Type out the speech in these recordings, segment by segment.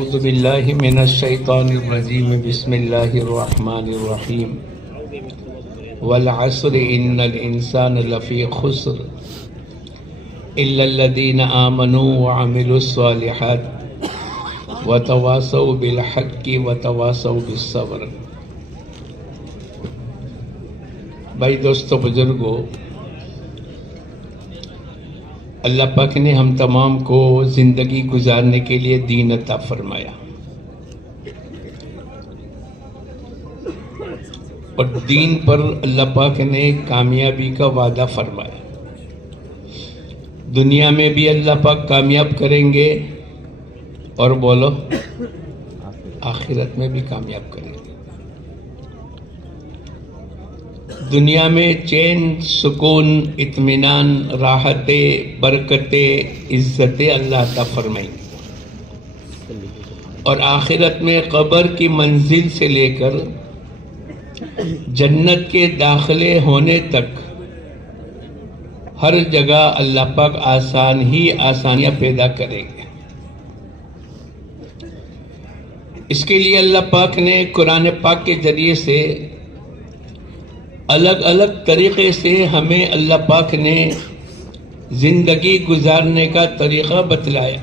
اعوذ باللہ من الشیطان الرجیم بسم اللہ الرحمن الرحیم والعصر ان الانسان لفی خسر الا الذین آمنوا وعملوا الصالحات وتواصوا بالحق وتواصوا بالصبر۔ بھائی دوستو بزرگو، اللہ پاک نے ہم تمام کو زندگی گزارنے کے لیے دین عطا فرمایا، اور دین پر اللہ پاک نے کامیابی کا وعدہ فرمایا۔ دنیا میں بھی اللہ پاک کامیاب کریں گے، اور بولو آخرت میں بھی کامیاب کریں گے۔ دنیا میں چین، سکون، اطمینان، راحتیں، برکتیں، عزتیں اللہ عطا فرمائیں گے، اور آخرت میں قبر کی منزل سے لے کر جنت کے داخلے ہونے تک ہر جگہ اللہ پاک آسانیاں پیدا کریں گے۔ اس کے لیے اللہ پاک نے قرآن پاک کے ذریعے سے الگ الگ طریقے سے ہمیں اللہ پاک نے زندگی گزارنے کا طریقہ بتلایا۔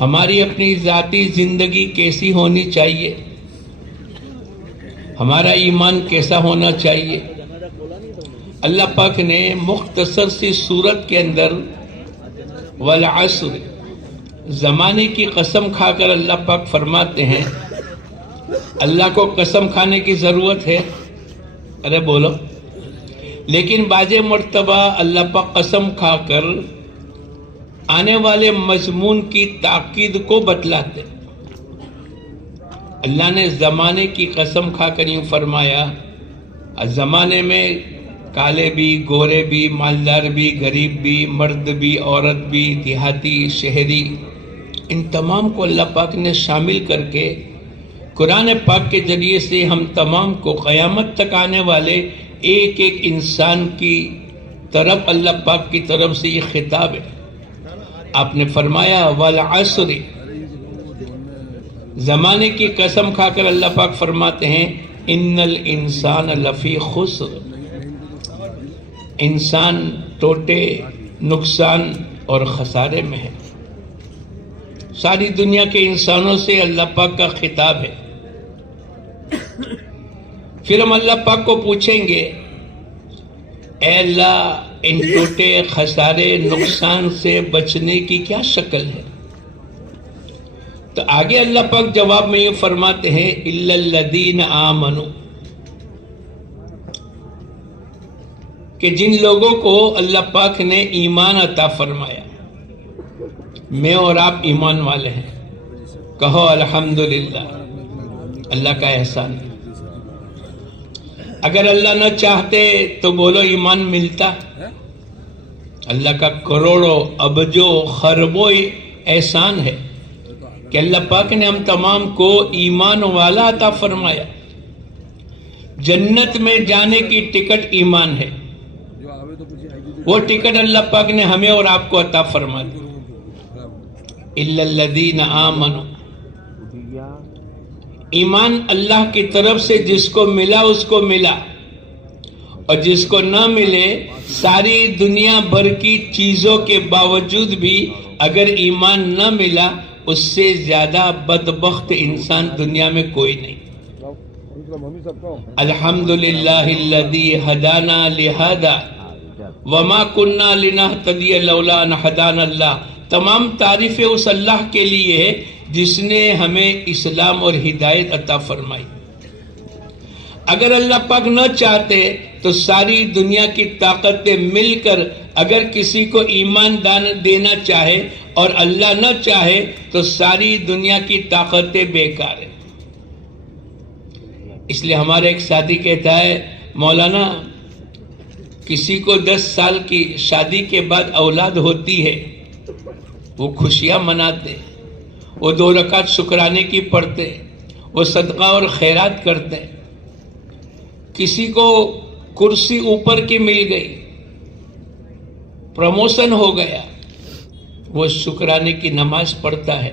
ہماری اپنی ذاتی زندگی کیسی ہونی چاہیے، ہمارا ایمان کیسا ہونا چاہیے، اللہ پاک نے مختصر سی صورت کے اندر والعصر، زمانے کی قسم کھا کر اللہ پاک فرماتے ہیں۔ اللہ کو قسم کھانے کی ضرورت ہے؟ ارے بولو۔ لیکن بعض مرتبہ اللہ پاک قسم کھا کر آنے والے مضمون کی تاکید کو بتلاتے۔ اللہ نے زمانے کی قسم کھا کر یوں فرمایا، زمانے میں کالے بھی، گورے بھی، مالدار بھی، غریب بھی، مرد بھی، عورت بھی، دیہاتی، شہری، ان تمام کو اللہ پاک نے شامل کر کے قرآن پاک کے ذریعے سے ہم تمام کو قیامت تک آنے والے ایک ایک انسان کی طرف اللہ پاک کی طرف سے یہ خطاب ہے۔ آپ نے فرمایا والعصر، زمانے کی قسم کھا کر اللہ پاک فرماتے ہیں ان الانسان لفی خسر، انسان ٹوٹے، نقصان اور خسارے میں ہے۔ ساری دنیا کے انسانوں سے اللہ پاک کا خطاب ہے۔ پھر ہم اللہ پاک کو پوچھیں گے، اے اللہ، ان ٹوٹے، خسارے، نقصان سے بچنے کی کیا شکل ہے؟ تو آگے اللہ پاک جواب میں یہ فرماتے ہیں الا الذین آمنوا، کہ جن لوگوں کو اللہ پاک نے ایمان عطا فرمایا۔ میں اور آپ ایمان والے ہیں، کہو الحمدللہ، اللہ کا احسان ہے۔ اگر اللہ نہ چاہتے تو بولو ایمان ملتا؟ اللہ کا کروڑوں، ابجوں، خربوں احسان ہے کہ اللہ پاک نے ہم تمام کو ایمان والا عطا فرمایا۔ جنت میں جانے کی ٹکٹ ایمان ہے، وہ ٹکٹ اللہ پاک نے ہمیں اور آپ کو عطا فرما دی۔ الا الذین آمنوا، ایمان اللہ کی طرف سے جس کو ملا اس کو ملا، اور جس کو نہ ملے، ساری دنیا بھر کی چیزوں کے باوجود بھی اگر ایمان نہ ملا، اس سے زیادہ بدبخت انسان دنیا میں کوئی نہیں۔ الحمدللہ الذی ہدانا لہذا وما کننا لنہتدی لولا ان ہدانا اللہ، تمام تعریفیں اس اللہ کے لیے ہے جس نے ہمیں اسلام اور ہدایت عطا فرمائی۔ اگر اللہ پاک نہ چاہتے تو ساری دنیا کی طاقتیں مل کر اگر کسی کو ایمان دینا چاہے اور اللہ نہ چاہے تو ساری دنیا کی طاقتیں بیکار ہیں۔ اس لیے ہمارا ایک ساتھی کہتا ہے، مولانا کسی کو 10 سال کی شادی کے بعد اولاد ہوتی ہے، وہ خوشیاں مناتے، وہ 2 رکعت شکرانے کی پڑھتے، وہ صدقہ اور خیرات کرتے۔ کسی کو کرسی اوپر کی مل گئی، پروموشن ہو گیا، وہ شکرانے کی نماز پڑھتا ہے۔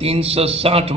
360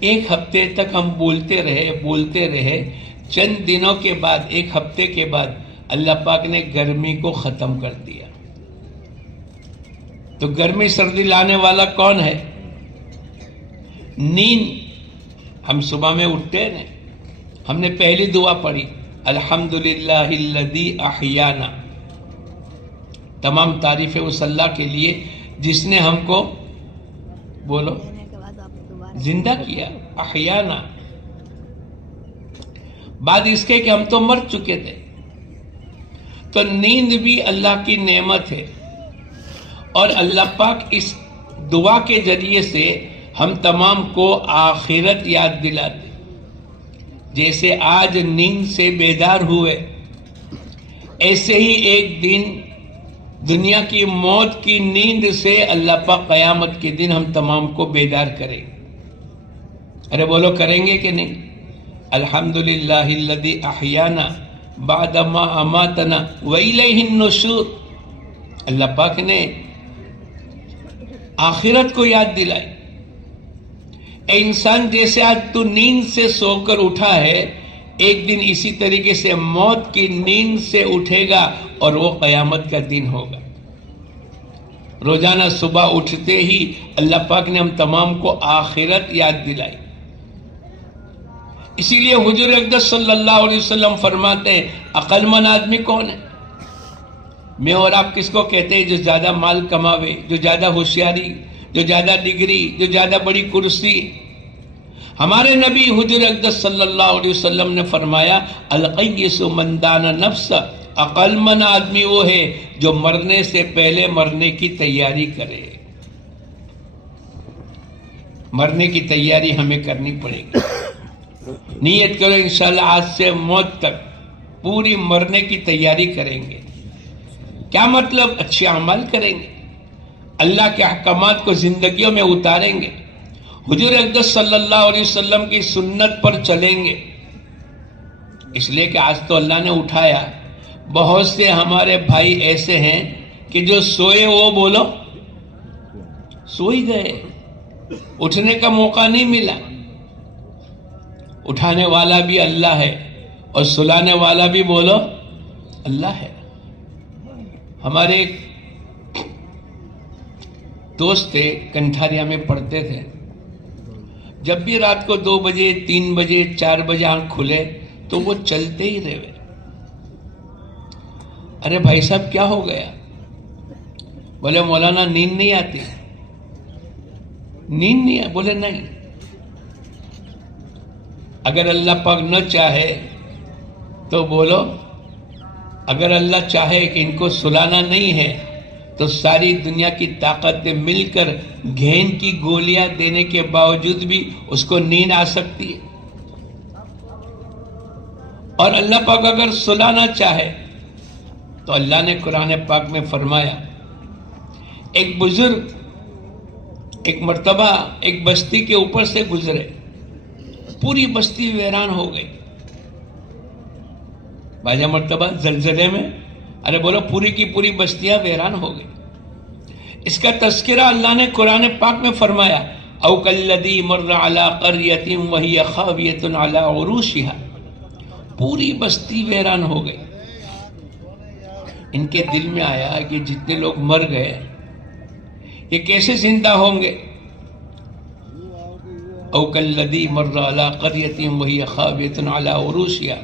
ایک ہفتے تک ہم بولتے رہے. چند دنوں کے بعد، ایک ہفتے کے بعد اللہ پاک نے گرمی کو ختم کر دیا. تو گرمی سردی لانے والا کون ہے؟ نیند. ہم صبح میں اٹھتے ہیں، ہم نے پہلی دعا پڑھی الحمدللہ الذی احیانا. تمام تعریفیں اس اللہ کے لیے جس نے ہم کو بولو زندہ کیا. احیانا، بعد اس کے کہ ہم تو مر چکے تھے. تو نیند بھی اللہ کی نعمت ہے، اور اللہ پاک اس دعا کے ذریعے سے ہم تمام کو آخرت یاد دلاتے. جیسے آج نیند سے بیدار ہوئے، ایسے ہی ایک دن دنیا کی موت کی نیند سے اللہ پاک قیامت کے دن ہم تمام کو بیدار کریں. ارے بولو کریں گے کہ نہیں؟ الحمدللہ الذی احیانا بعد ما اماتنا والیہ النشور. اللہ پاک نے آخرت کو یاد دلائی. اے انسان، جیسے آج تو نیند سے سو کر اٹھا ہے، ایک دن اسی طریقے سے موت کی نیند سے اٹھے گا، اور وہ قیامت کا دن ہوگا. روزانہ صبح اٹھتے ہی اللہ پاک نے ہم تمام کو آخرت یاد دلائی. اسی لیے حضور اقدس صلی اللہ علیہ وسلم فرماتے ہیں عقل مند آدمی کون ہے؟ میں اور آپ کس کو کہتے ہیں؟ جو زیادہ مال کماوے، جو زیادہ ہوشیاری، جو زیادہ ڈگری، جو زیادہ بڑی کرسی. ہمارے نبی حضور اقدس صلی اللہ علیہ وسلم نے فرمایا القیس من دان نفس. عقل مند آدمی وہ ہے جو مرنے سے پہلے مرنے کی تیاری کرے. مرنے کی تیاری ہمیں کرنی پڑے گی. نیت کرو انشاءاللہ آج سے موت تک پوری مرنے کی تیاری کریں گے. کیا مطلب؟ اچھے اعمال کریں گے، اللہ کے احکامات کو زندگیوں میں اتاریں گے، حضور اقدس صلی اللہ علیہ وسلم کی سنت پر چلیں گے. اس لیے کہ آج تو اللہ نے اٹھایا. بہت سے ہمارے بھائی ایسے ہیں کہ جو سوئے وہ بولو سو ہی گئے، اٹھنے کا موقع نہیں ملا. اٹھانے والا بھی اللہ ہے اور سلانے والا بھی بولو اللہ ہے. ہمارے ایک دوست تھے، کنٹھاریا میں پڑھتے تھے. جب بھی رات کو 2 بجے 3 بجے 4 بجے آنکھ کھلے تو وہ چلتے ہی رہے. ارے بھائی صاحب کیا ہو گیا؟ بولے مولانا نیند نہیں آتی. نیند نہیں ہے؟ بولے نہیں. اگر اللہ پاک نہ چاہے تو بولو، اگر اللہ چاہے کہ ان کو سلانا نہیں ہے تو ساری دنیا کی طاقتیں مل کر گھین کی گولیاں دینے کے باوجود بھی اس کو نیند آ سکتی ہے. اور اللہ پاک اگر سلانا چاہے تو اللہ نے قرآن پاک میں فرمایا. ایک بزرگ ایک مرتبہ ایک بستی کے اوپر سے گزرے، پوری بستی ویران ہو گئی. بعض مرتبہ زلزلے میں ارے بولو پوری کی پوری بستیاں ویران ہو گئی. اس کا تذکرہ اللہ نے قرآن پاک میں فرمایا او کالذی مر علی قریۃ وہی خاویۃ علی عروشها. پوری بستی ویران ہو گئی. ان کے دل میں آیا کہ جتنے لوگ مر گئے یہ کیسے زندہ ہوں گے. او کالذی مر علی قریۃ وہی خاویۃ علی عروشها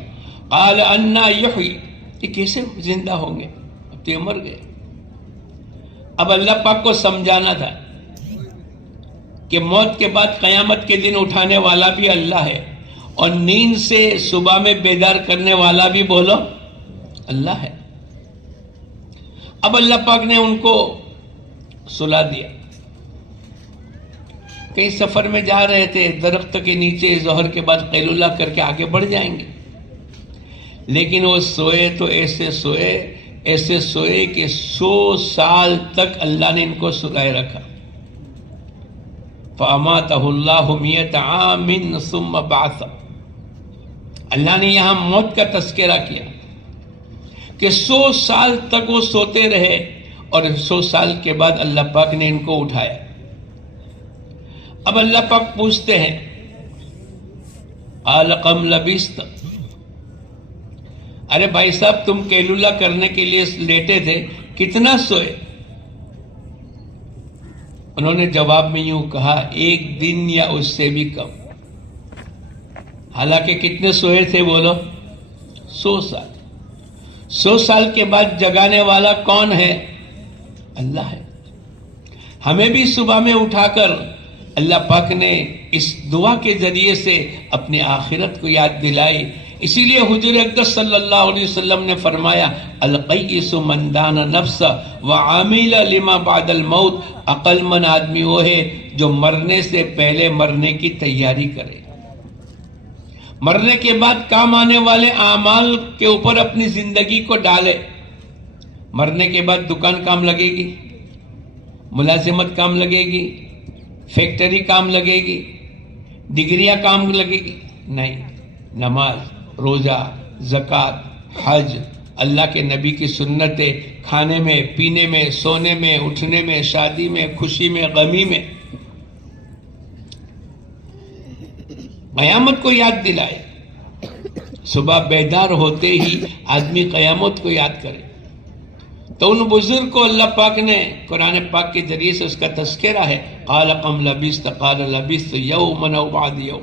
قال انا یحیی. یہ کیسے زندہ ہوں گے؟ اب تو یہ مر گئے. اب اللہ پاک کو سمجھانا تھا کہ موت کے بعد قیامت کے دن اٹھانے والا بھی اللہ ہے، اور نیند سے صبح میں بیدار کرنے والا بھی بولو اللہ ہے. اب اللہ پاک نے ان کو سلا دیا. کہیں سفر میں جا رہے تھے، درخت کے نیچے ظہر کے بعد قیلولہ کر کے آگے بڑھ جائیں گے، لیکن وہ سوئے تو ایسے سوئے کہ 100 سال تک اللہ نے ان کو سلائے رکھا. فَأَمَاتَهُ اللَّهُ مِئَةَ عَامٍ ثُمَّ بَعَثَ. اللہ نے یہاں موت کا تذکرہ کیا کہ 100 سال تک وہ سوتے رہے، اور 100 سال کے بعد اللہ پاک نے ان کو اٹھایا. اب اللہ پاک پوچھتے ہیں قال کم لبثت، ارے بھائی صاحب تم قیلولہ کرنے کے لیے لیٹے تھے، کتنا سوئے؟ انہوں نے جواب میں یوں کہا، 1 دن یا اس سے بھی کم۔ حالانکہ کتنے سوئے تھے بولو؟ 100 سال۔ 100 سال کے بعد جگانے والا کون ہے؟ اللہ ہے۔ ہمیں بھی صبح میں اٹھا کر اللہ پاک نے اس دعا کے ذریعے سے اپنی آخرت کو یاد دلائی۔ اسی لیے حضور اقدس صلی اللہ علیہ وسلم نے فرمایا، القیس من دان نفس وعامل لما بعد الموت، عقل مند آدمی وہ ہے جو مرنے سے پہلے مرنے کی تیاری کرے، مرنے کے بعد کام آنے والے اعمال کے اوپر اپنی زندگی کو ڈالے۔ مرنے کے بعد دکان کام لگے گی، ملازمت کام لگے گی، فیکٹری کام لگے گی، ڈگریاں کام لگے گی؟ نہیں۔ نماز، روزہ، زکوٰۃ، حج، اللہ کے نبی کی سنتیں، کھانے میں، پینے میں، سونے میں، اٹھنے میں، شادی میں، خوشی میں، غمی میں، قیامت کو یاد دلائے۔ صبح بیدار ہوتے ہی آدمی قیامت کو یاد کرے۔ تو ان بزرگ کو اللہ پاک نے قرآن پاک کے ذریعے سے اس کا تذکرہ ہے، قال کم لبثت قال لبثت یوما او بعض یوم۔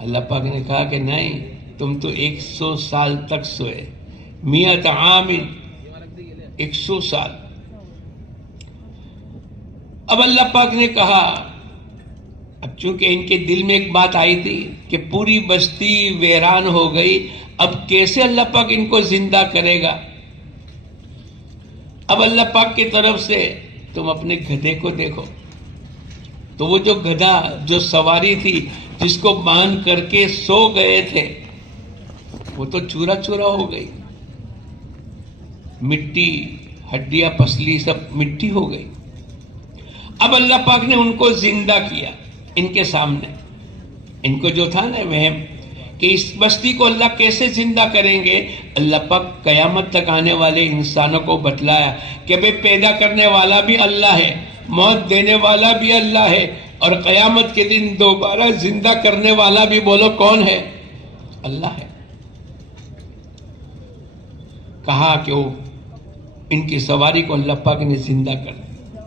اللہ پاک نے کہا کہ نہیں، تم تو 100 سال تک سوئے، 100 عام، 100 سال۔ اب اللہ پاک نے کہا، اب چونکہ ان کے دل میں ایک بات آئی تھی کہ پوری بستی ویران ہو گئی، اب کیسے اللہ پاک ان کو زندہ کرے گا؟ اب اللہ پاک کی طرف سے تم اپنے گدھے کو دیکھو، تو وہ جو گدھا، جو سواری تھی جس کو باندھ کر کے سو گئے تھے، وہ تو چورا چورا ہو گئی، مٹی، ہڈیاں پسلی سب مٹی ہو گئی۔ اب اللہ پاک نے ان کو زندہ کیا ان کے سامنے۔ ان کو جو تھا نا وہم کہ اس بستی کو اللہ کیسے زندہ کریں گے، اللہ پاک قیامت تک آنے والے انسانوں کو بتلایا کہ بھئی پیدا کرنے والا بھی اللہ ہے، موت دینے والا بھی اللہ ہے، اور قیامت کے دن دوبارہ زندہ کرنے والا بھی بولو کون ہے؟ اللہ ہے۔ کہا کہ وہ ان کی سواری کو اللہ پاک نے زندہ کر دیا۔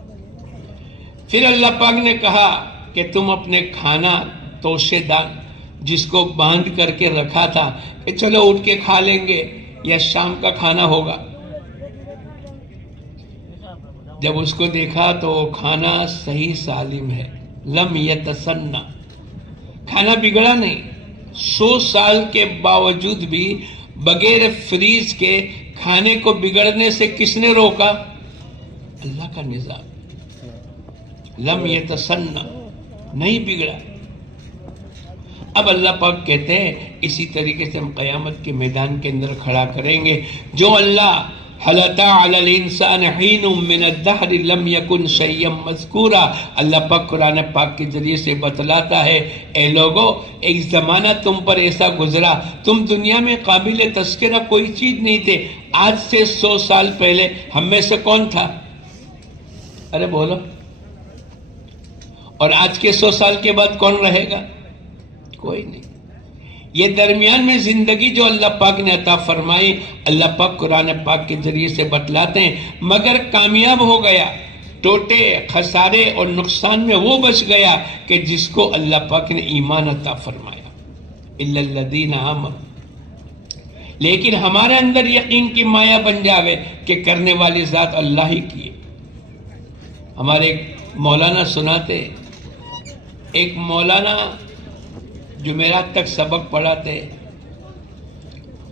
پھر اللہ پاک نے کہا کہ تم اپنے کھانا توشے دان جس کو باندھ کر کے رکھا تھا کہ چلو اٹھ کے کھا لیں گے یا شام کا کھانا ہوگا، جب اس کو دیکھا تو کھانا صحیح سالم ہے، لم یتسنہ، کھانا بگڑا نہیں۔ 100 سال کے باوجود بھی بغیر فریز کے کھانے کو بگڑنے سے کس نے روکا؟ اللہ کا نظام۔ لم یتسنہ، نہیں بگڑا۔ اب اللہ پاک کہتے ہیں اسی طریقے سے ہم قیامت کے میدان کے اندر کھڑا کریں گے، جو اللہ هل أتى على الإنسان حين من الدهر لم يكن شيئا مذكورا، اللہ پاک قرآن پاک کے ذریعے سے بتلاتا ہے، اے لوگو ایک زمانہ تم پر ایسا گزرا، تم دنیا میں قابل تذکرہ کوئی چیز نہیں تھے۔ آج سے 100 سال پہلے ہم میں سے کون تھا؟ ارے بولو۔ اور آج کے 100 سال کے بعد کون رہے گا؟ کوئی نہیں۔ یہ درمیان میں زندگی جو اللہ پاک نے عطا فرمائی، اللہ پاک قرآن پاک کے ذریعے سے بتلاتے ہیں، مگر کامیاب ہو گیا، ٹوٹے، خسارے اور نقصان میں وہ بچ گیا کہ جس کو اللہ پاک نے ایمان عطا فرمایا، الا الذین آمنوا۔ لیکن ہمارے اندر یقین کی مایا بن جاوے کہ کرنے والی ذات اللہ ہی کی ہے۔ ہمارے ایک مولانا سناتے، ایک مولانا جمعرات تک سبق پڑھاتے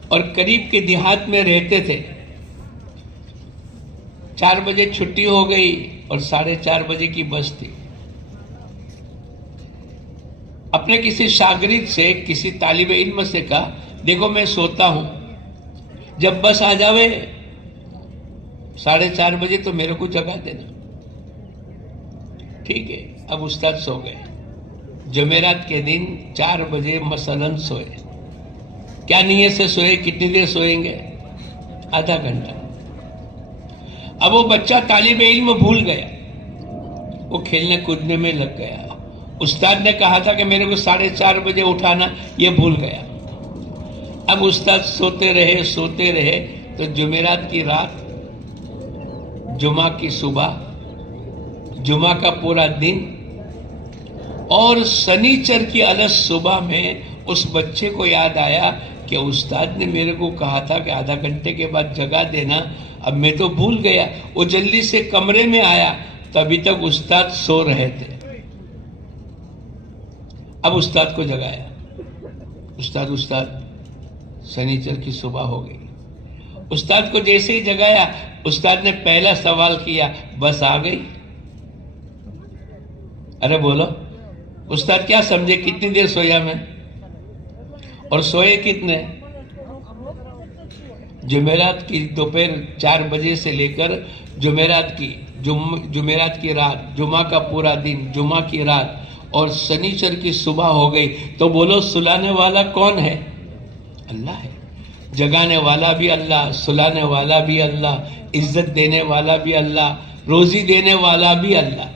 اور قریب کے دیہات میں رہتے تھے۔ 4 بجے چھٹی ہو گئی اور 4:30 بجے کی بس تھی۔ اپنے کسی شاگرد سے، کسی طالب علم سے کہا، دیکھو میں سوتا ہوں، جب بس آ جاوے 4:30 بجے تو میرے کو جگا دینا۔ ٹھیک ہے۔ اب استاد سو گئے، جمعرات کے دن 4 بجے مثلاً سوئے۔ کیا نیت سے سوئے؟ کتنی دیر سوئیں گے؟ آدھا گھنٹہ۔ اب وہ بچہ طالب علم بھول گیا، وہ کھیلنے کودنے میں لگ گیا، استاد نے کہا تھا کہ میرے کو 4:30 بجے اٹھانا، یہ بھول گیا۔ اب استاد سوتے رہے تو جمعرات کی رات، جمعہ کی صبح، جمعہ کا پورا دن اور سنیچر کی الگ صبح میں اس بچے کو یاد آیا کہ استاد نے میرے کو کہا تھا کہ آدھا گھنٹے کے بعد جگا دینا، اب میں تو بھول گیا۔ وہ جلدی سے کمرے میں آیا تو ابھی تک استاد سو رہے تھے۔ اب استاد کو جگایا، استاد سنیچر کی صبح ہو گئی۔ استاد کو جیسے ہی جگایا، استاد نے پہلا سوال کیا، بس آ گئی؟ ارے بولو، استاد کیا سمجھے کتنی دیر سویا میں؟ اور سوئے کتنے؟ جمعرات کی دوپہر 4 بجے سے لے کر جمعرات کی رات، جمعہ کا پورا دن، جمعہ کی رات اور سنیچر کی صبح ہو گئی۔ تو بولو سلانے والا کون ہے؟ اللہ ہے۔ جگانے والا بھی اللہ، سلانے والا بھی اللہ، عزت دینے والا بھی اللہ، روزی دینے والا بھی اللہ۔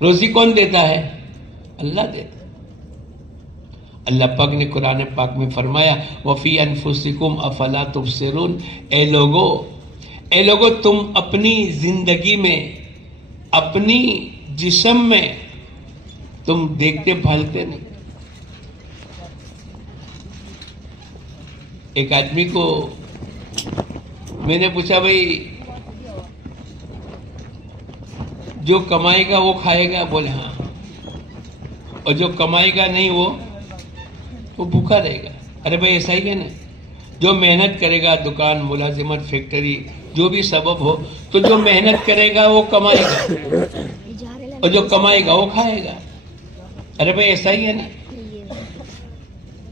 روزی کون دیتا ہے؟ اللہ دیتا ہے۔ اللہ پاک نے قرآن پاک میں فرمایا وَفِي أَنفُسِكُمْ أَفَلَا تُبْصِرُونَ، اے لوگو تم اپنی زندگی میں، اپنی جسم میں تم دیکھتے بھالتے نہیں۔ ایک آدمی کو میں نے پوچھا بھائی جو کمائے گا وہ کھائے گا؟ بولے ہاں، اور جو کمائے گا نہیں وہ بھوکا رہے گا۔ ارے بھائی ایسا ہی ہے نا، جو محنت کرے گا، دکان، ملازمت، فیکٹری، جو بھی سبب ہو، تو جو محنت کرے گا وہ کمائے گا، اور جو کمائے گا وہ کھائے گا۔ ارے بھائی ایسا ہی ہے نا۔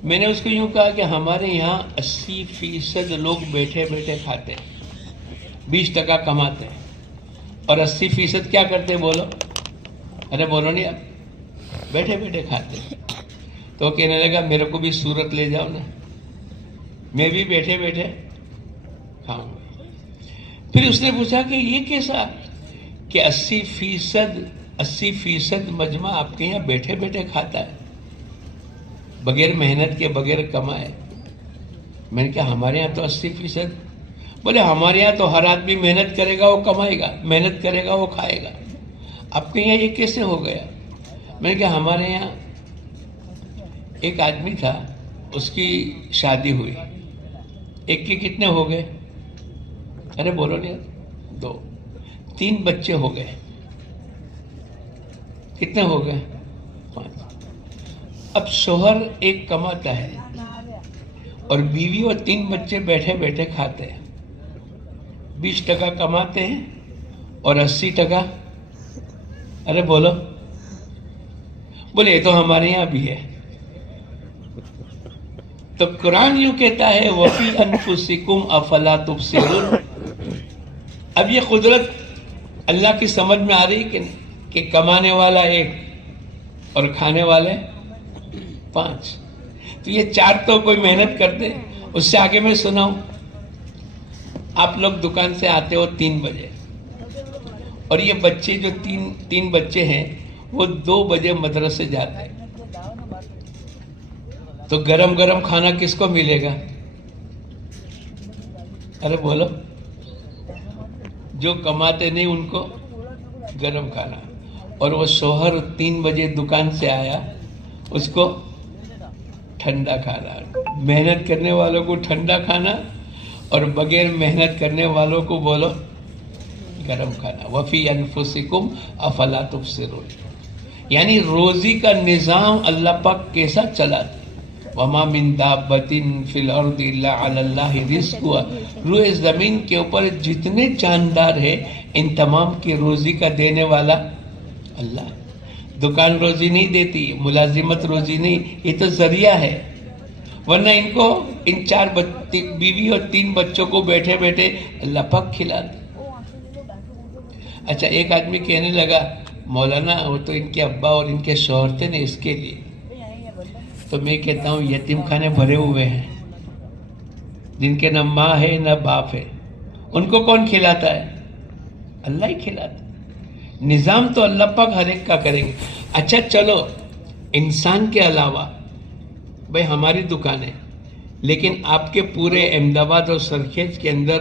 میں نے اس کو یوں کہا کہ ہمارے یہاں 80% لوگ بیٹھے بیٹھے کھاتے ہیں، 20% کماتے ہیں، اور 80% کیا کرتے ہیں بولو؟ ارے بولو نہیں، اب بیٹھے بیٹھے کھاتے ہیں۔ تو کہنے لگا میرے کو بھی سورت لے جاؤ نا، میں بھی بیٹھے بیٹھے کھاؤں گا۔ پھر اس نے پوچھا کہ یہ کیسا کہ 80% مجمع آپ کے یہاں بیٹھے بیٹھے کھاتا ہے، بغیر محنت کے، بغیر کمائے؟ میں نے کہا ہمارے یہاں تو 80%۔ بولے ہمارے یہاں تو ہر آدمی محنت کرے گا وہ کمائے گا، محنت کرے گا وہ کھائے گا، آپ کے یہاں یہ کیسے ہو گیا؟ میں نے کہا ہمارے یہاں ایک آدمی تھا، اس کی شادی ہوئی، ایک کے کتنے ہو گئے؟ ارے بولو نہیں، 2، 3 بچے ہو گئے، کتنے ہو گئے؟ 5۔ اب شوہر ایک کماتا ہے اور بیوی اور 3 بچے بیٹھے بیٹھے کھاتے ہیں، 20% کماتے ہیں اور 80%۔ ارے بولو، بولے یہ تو ہمارے یہاں بھی ہے۔ تو قرآن یوں کہتا ہے وَفِي أَنفُسِكُمْ أَفَلَا تُبْصِرُونَ۔ اب یہ قدرت اللہ کی سمجھ میں آ رہی کہ نہیں، کہ کمانے والا 1 اور کھانے والے 5۔ تو یہ 4 تو کوئی محنت کرتے۔ اس سے آگے میں سناؤں، آپ لوگ دکان سے آتے ہو 3 بجے، اور یہ بچے جو 3 بچے ہیں وہ 2 بجے مدرسے جاتے ہیں، تو گرم گرم کھانا کس کو ملے گا؟ ارے بولو، جو کماتے نہیں ان کو گرم کھانا، اور وہ شوہر 3 بجے دکان سے آیا، اس کو ٹھنڈا کھانا۔ محنت کرنے والوں کو ٹھنڈا کھانا اور بغیر محنت کرنے والوں کو بولو گرم کھانا۔ وَفِي أَنفُسِكُمْ أَفَلَا تُبْصِرُونَ، یعنی روزی کا نظام اللہ پاک کیسا چلاتا ہے۔ وَمَا مِن دَابَّةٍ فِي الْأَرْضِ إِلَّا عَلَى اللَّهِ رِزْقُهَا، روئے زمین کے اوپر جتنے جاندار ہیں ان تمام کی روزی کا دینے والا اللہ ہے۔ دکان روزی نہیں دیتی، ملازمت روزی نہیں، یہ تو ذریعہ ہے، ورنہ ان کو ان 4 بیوی اور 3 بچوں کو بیٹھے بیٹھے اللہ پاک کھلاتے۔ اچھا، ایک آدمی کہنے لگا مولانا وہ تو ان کے ابا اور ان کے شوہر تھے نا اس کے لیے، تو میں کہتا ہوں یتیم خانے بھرے ہوئے ہیں جن کے نہ ماں ہے نہ باپ ہے، ان کو کون کھلاتا ہے؟ اللہ ہی کھلاتا ہے۔ نظام تو اللہ پاک ہر ایک کا کریں گے۔ اچھا چلو انسان کے علاوہ بھائی ہماری دکان ہے، لیکن آپ کے پورے احمد آباد اور سرخیج کے اندر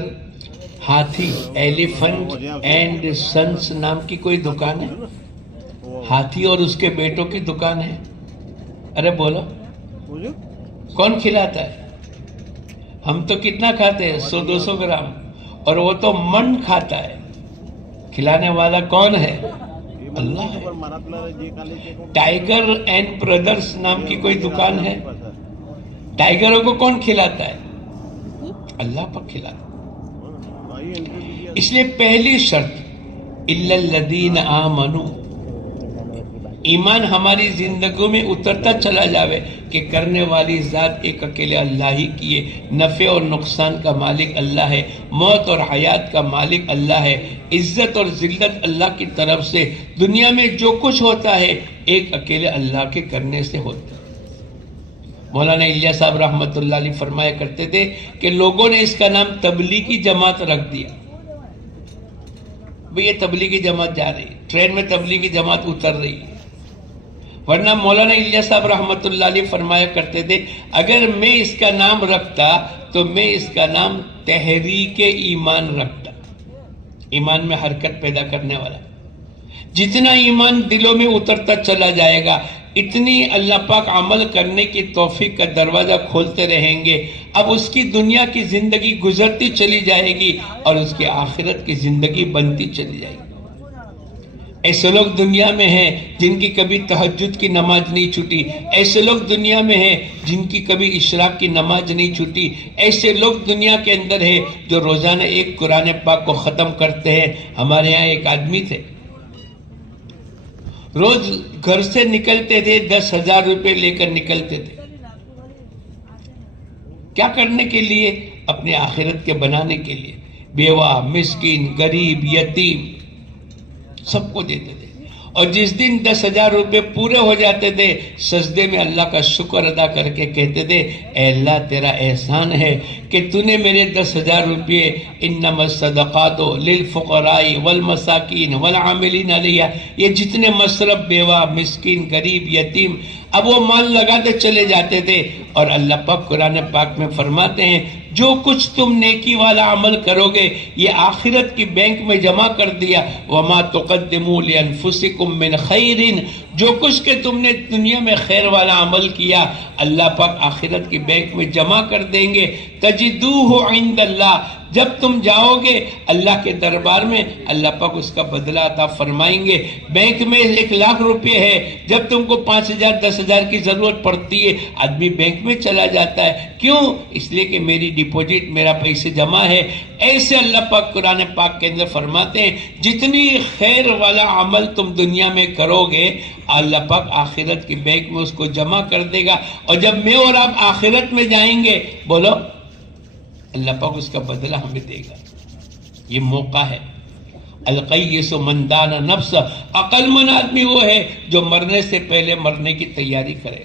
ہاتھی ایلیفنٹ اینڈ سنس نام کی کوئی دکان ہے؟ ہاتھی اور اس کے بیٹوں کی دکان ہے؟ ارے بولو کون کھلاتا ہے؟ ہم تو کتنا کھاتے ہیں، 100-200 گرام، اور وہ تو من کھاتا ہے۔ کھلانے والا کون ہے؟ اللہ ہے۔ ٹائیگر اینڈ برادرز نام کی کوئی دکان ہے؟ ٹائیگروں کو کون کھلاتا ہے؟ اللہ پاک کھلاتا ہے۔ اس لیے پہلی شرط الا الذین آمنوا، ایمان ہماری زندگیوں میں اترتا چلا جاوے کہ کرنے والی ذات ایک اکیلے اللہ ہی کی ہے، نفع اور نقصان کا مالک اللہ ہے، موت اور حیات کا مالک اللہ ہے، عزت اور ذلت اللہ کی طرف سے، دنیا میں جو کچھ ہوتا ہے ایک اکیلے اللہ کے کرنے سے ہوتا ہے۔ مولانا الیاس صاحب رحمۃ اللہ علیہ فرمایا کرتے تھے کہ لوگوں نے اس کا نام تبلیغی جماعت رکھ دیا۔ بھئی یہ تبلیغی جماعت جا رہی ہے، ٹرین میں تبلیغی جماعت اتر رہی ہے، ورنہ مولانا الیاس صاحب رحمۃ اللہ علیہ فرمایا کرتے تھے اگر میں اس کا نام رکھتا تو میں اس کا نام تحریک ایمان رکھتا، ایمان میں حرکت پیدا کرنے والا۔ جتنا ایمان دلوں میں اترتا چلا جائے گا اتنی اللہ پاک عمل کرنے کی توفیق کا دروازہ کھولتے رہیں گے۔ اب اس کی دنیا کی زندگی گزرتی چلی جائے گی اور اس کی آخرت کی زندگی بنتی چلی جائے گی۔ ایسے لوگ دنیا میں ہیں جن کی کبھی تہجد کی نماز نہیں چھوٹی، ایسے لوگ دنیا میں ہیں جن کی کبھی اشراق کی نماز نہیں چھوٹی، ایسے لوگ دنیا کے اندر ہیں جو روزانہ ایک قرآن پاک کو ختم کرتے ہیں۔ ہمارے یہاں ایک آدمی تھے، روز گھر سے نکلتے تھے 10,000 روپے لے کر نکلتے تھے، کیا کرنے کے لیے؟ اپنے آخرت کے بنانے کے لیے، بیوہ، مسکین، غریب، یتیم سب کو دیتے تھے، اور جس دن 10,000 روپے پورے ہو جاتے تھے سجدے میں اللہ کا شکر ادا کر کے کہتے تھے اے اللہ تیرا احسان ہے کہ تو نے میرے 10,000 روپے انما الصدقات للفقراء والمساکین والعاملین علیہ، یہ جتنے مصرف، بیوہ، مسکین، غریب، یتیم، اب وہ مال لگاتے چلے جاتے تھے۔ اور اللہ پاک قرآن پاک میں فرماتے ہیں جو کچھ تم نیکی والا عمل کرو گے یہ آخرت کی بینک میں جمع کر دیا، وما تقدموا لانفسکم من خیر، جو کچھ کہ تم نے دنیا میں خیر والا عمل کیا اللہ پاک آخرت کی بینک میں جمع کر دیں گے۔ تجدوہ عند اللہ، جب تم جاؤ گے اللہ کے دربار میں اللہ پاک اس کا بدلہ عطا فرمائیں گے۔ بینک میں 1,00,000 روپے ہے، جب تم کو 5,000 10,000 کی ضرورت پڑتی ہے آدمی بینک میں چلا جاتا ہے، کیوں؟ اس لیے کہ میری ڈپوزٹ، میرا پیسے جمع ہے۔ ایسے اللہ پاک قرآن پاک کے اندر فرماتے ہیں جتنی خیر والا عمل تم دنیا میں کرو گے اللہ پاک آخرت کی بینک میں اس کو جمع کر دے گا، اور جب میں اور آپ آخرت میں جائیں گے بولو اللہ پاک اس کا بدلہ ہمیں دے گا۔ یہ موقع ہے۔ القیس من دان نفس، عقل مند آدمی وہ ہے جو مرنے سے پہلے مرنے کی تیاری کرے۔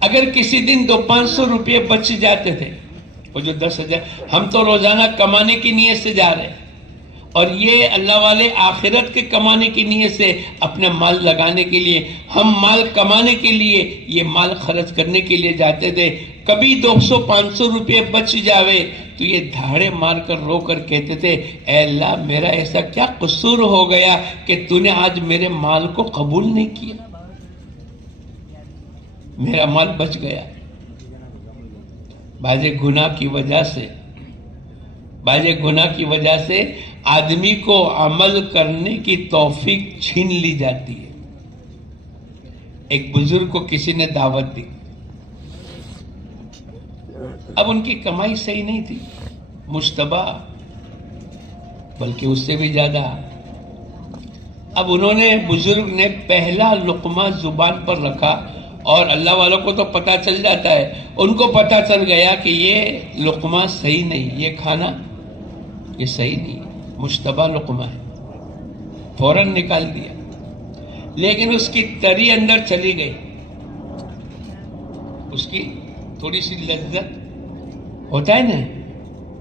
اگر کسی دن 200-500 روپے بچ جاتے تھے، وہ جو 10,000 ہم تو روزانہ کمانے کی نیت سے جا رہے ہیں، اور یہ اللہ والے آخرت کے کمانے کی نیت سے اپنے مال لگانے کے لیے، ہم مال کمانے کے لیے یہ مال خرچ کرنے کے لیے جاتے تھے، کبھی 200-500 روپے بچ جاوے تو یہ دھاڑے مار کر رو کر کہتے تھے اے اللہ میرا ایسا کیا قصور ہو گیا کہ تو نے آج میرے مال کو قبول نہیں کیا، میرا مال بچ گیا۔ بعض گناہ کی وجہ سے آدمی کو عمل کرنے کی توفیق چھین لی جاتی ہے۔ ایک بزرگ کو کسی نے دعوت دی، اب ان کی کمائی صحیح نہیں تھی، مشتبہ، بلکہ اس سے بھی زیادہ۔ اب بزرگ نے پہلا لقمہ زبان پر رکھا، اور اللہ والوں کو تو پتہ چل جاتا ہے، ان کو پتہ چل گیا کہ یہ لقمہ صحیح نہیں، یہ کھانا یہ صحیح نہیں، مشتبہ لقمہ ہے، فوراً نکال دیا، لیکن اس کی تری اندر چلی گئی، اس کی تھوڑی سی لذت ہوتا ہے نا،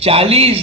40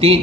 3।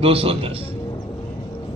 210।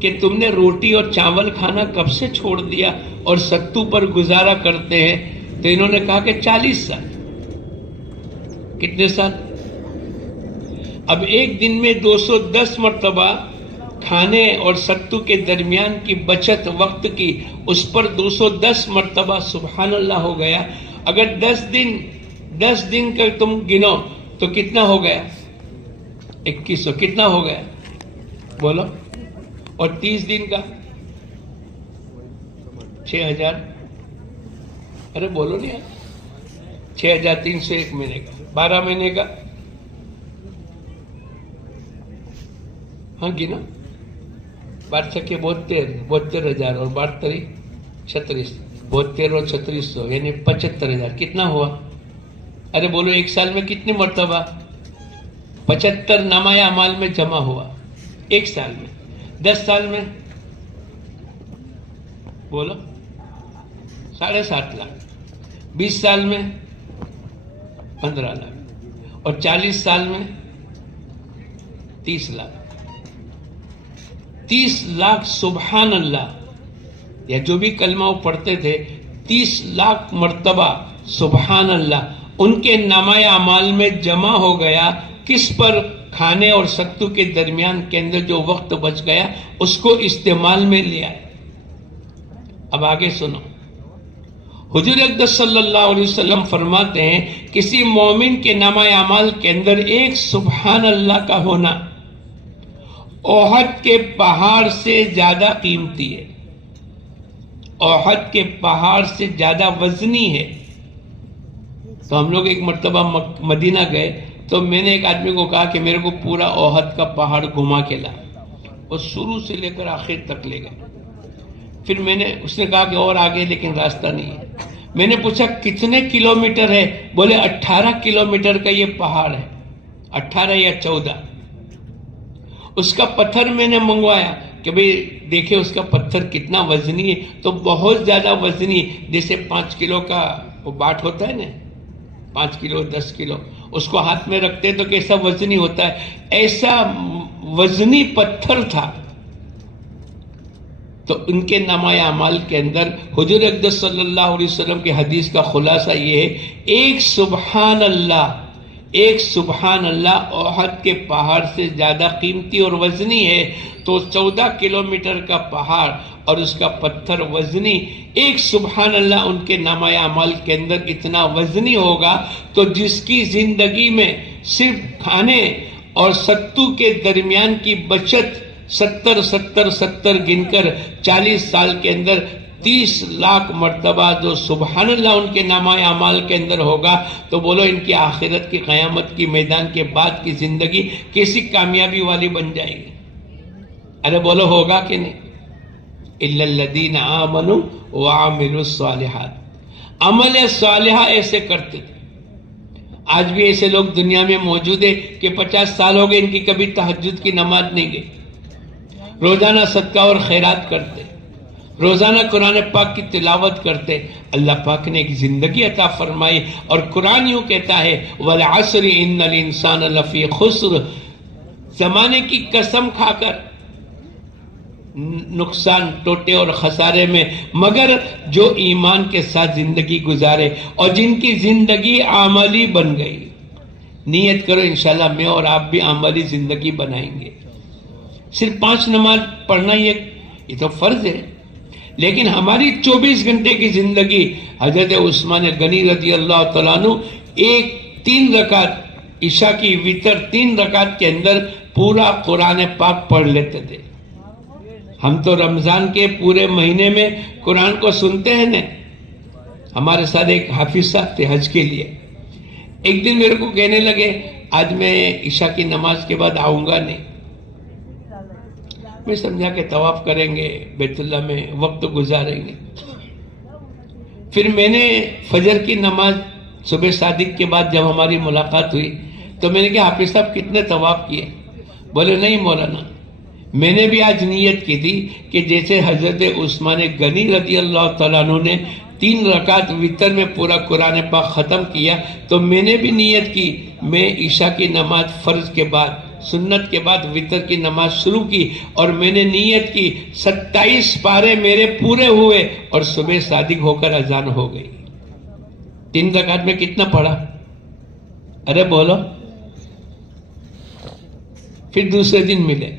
کہ تم نے روٹی اور چاول کھانا کب سے چھوڑ دیا اور ستو پر گزارا کرتے ہیں؟ تو انہوں نے کہا کہ 40 سال۔ کتنے سال؟ اب ایک دن میں 210 مرتبہ کھانے اور ستو کے درمیان کی بچت وقت کی، اس پر 210 مرتبہ سبحان اللہ ہو گیا۔ اگر 10 دن کا تم گنو تو کتنا ہو گیا؟ 2100۔ کتنا ہو گیا بولو؟ اور 30 دن کا 6000۔ ارے بولو نہیں یار، 6300 ایک مہینے کا، 12 مہینے کا۔ ہاں گنا، 12 چھکے 72,000 اور 12 36، 72 اور 3600 یعنی 75,000۔ کتنا ہوا؟ ارے بولو ایک سال میں کتنی مرتبہ 75 نامہ اعمال میں جمع ہوا ایک سال میں؟ 10 سال میں بولو 7.5 لاکھ، 20 سال میں 15 لاکھ، اور 40 سال میں 30 لاکھ۔ 30 لاکھ سبحان اللہ، یا جو بھی کلمہ وہ پڑھتے تھے 30 لاکھ مرتبہ سبحان اللہ ان کے نامہ اعمال میں جمع ہو گیا۔ کس پر؟ کھانے اور ستو کے درمیان کے اندر جو وقت بچ گیا اس کو استعمال میں لیا ہے۔ اب آگے سنو، حضور اقدس صلی اللہ علیہ وسلم فرماتے ہیں کسی مومن کے نامہ اعمال کے اندر ایک سبحان اللہ کا ہونا احد کے پہاڑ سے زیادہ قیمتی ہے، احد کے پہاڑ سے زیادہ وزنی ہے۔ تو ہم لوگ ایک مرتبہ مدینہ گئے تو میں نے ایک آدمی کو کہا کہ میرے کو پورا احد کا پہاڑ گھما کے لا، اور شروع سے لے کر آخر تک لے گئے۔ پھر اس نے کہا کہ اور آگے لیکن راستہ نہیں ہے۔ میں نے پوچھا کتنے کلومیٹر ہے؟ بولے 18 کلومیٹر کا یہ پہاڑ ہے، 18 یا 14۔ اس کا پتھر میں نے منگوایا کہ بھئی دیکھیں اس کا پتھر کتنا وزنی ہے، تو بہت زیادہ وزنی، جیسے 5 کلو کا وہ باٹ ہوتا ہے نا، 5 کلو 10 کلو، اس کو ہاتھ میں رکھتے تو کیسا وزنی ہوتا ہے، ایسا وزنی پتھر تھا۔ تو ان کے نامہ اعمال کے اندر حضور اقدس صلی اللہ علیہ وسلم کی حدیث کا خلاصہ یہ ہے، ایک سبحان اللہ احد کے پہاڑ سے زیادہ قیمتی اور وزنی ہے۔ تو 14 کلومیٹر کا پہاڑ اور اس کا پتھر وزنی، ایک سبحان اللہ ان کے نامہ اعمال کے اندر اتنا وزنی ہوگا، تو جس کی زندگی میں صرف کھانے اور ستو کے درمیان کی بچت 70 گن کر 40 سال کے اندر 30 لاکھ مرتبہ جو سبحان اللہ ان کے نامہ اعمال کے اندر ہوگا، تو بولو ان کی آخرت کی قیامت کی میدان کے بعد کی زندگی کیسی کامیابی والی بن جائے گی؟ ارے بولو ہوگا کہ نہیں؟ الا الذین آمنوا وعملوا الصالحات، عمل صالحہ ایسے کرتے تھے۔ آج بھی ایسے لوگ دنیا میں موجود ہیں کہ 50 سال ہو گئے ان کی کبھی تہجد کی نماز نہیں گئی، روزانہ صدقہ اور خیرات کرتے، روزانہ قرآن پاک کی تلاوت کرتے۔ اللہ پاک نے ایک زندگی عطا فرمائی، اور قرآن یوں کہتا ہے والعصر ان الانسان لفی خسر، زمانے کی قسم کھا کر نقصان، ٹوٹے اور خسارے میں، مگر جو ایمان کے ساتھ زندگی گزارے اور جن کی زندگی عملی بن گئی۔ نیت کرو انشاءاللہ میں اور آپ بھی عملی زندگی بنائیں گے۔ صرف 5 نماز پڑھنا یہ تو فرض ہے، لیکن ہماری 24 گھنٹے کی زندگی، حضرت عثمان غنی رضی اللہ تعالیٰ عنہ 3 رکعت عشاء کی وتر 3 رکعت کے اندر پورا قرآن پاک پڑھ لیتے تھے۔ ہم تو رمضان کے پورے مہینے میں قرآن کو سنتے ہیں نا۔ ہمارے ساتھ ایک حافظ صاحب تھے حج کے لیے، ایک دن میرے کو کہنے لگے آج میں عشاء کی نماز کے بعد آؤں گا نہیں۔ میں سمجھا کہ طواف کریں گے بیت اللہ میں، وقت گزاریں گے۔ پھر میں نے فجر کی نماز صبح صادق کے بعد جب ہماری ملاقات ہوئی تو میں نے کہا حافظ صاحب کتنے طواف کیے؟ بولے نہیں مولانا، میں نے بھی آج نیت کی تھی کہ جیسے حضرت عثمان غنی رضی اللہ تعالیٰ عنہ نے 3 رکعت وتر میں پورا قرآن پاک ختم کیا، تو میں نے بھی نیت کی میں عشاء کی نماز فرض کے بعد سنت کے بعد وطر کی نماز شروع کی اور میں نے نیت کی 27 پارے میرے پورے ہوئے اور صبح صادق ہو کر اذان ہو گئی. 3 رکعت میں کتنا پڑھا؟ ارے بولو. پھر دوسرے دن ملے،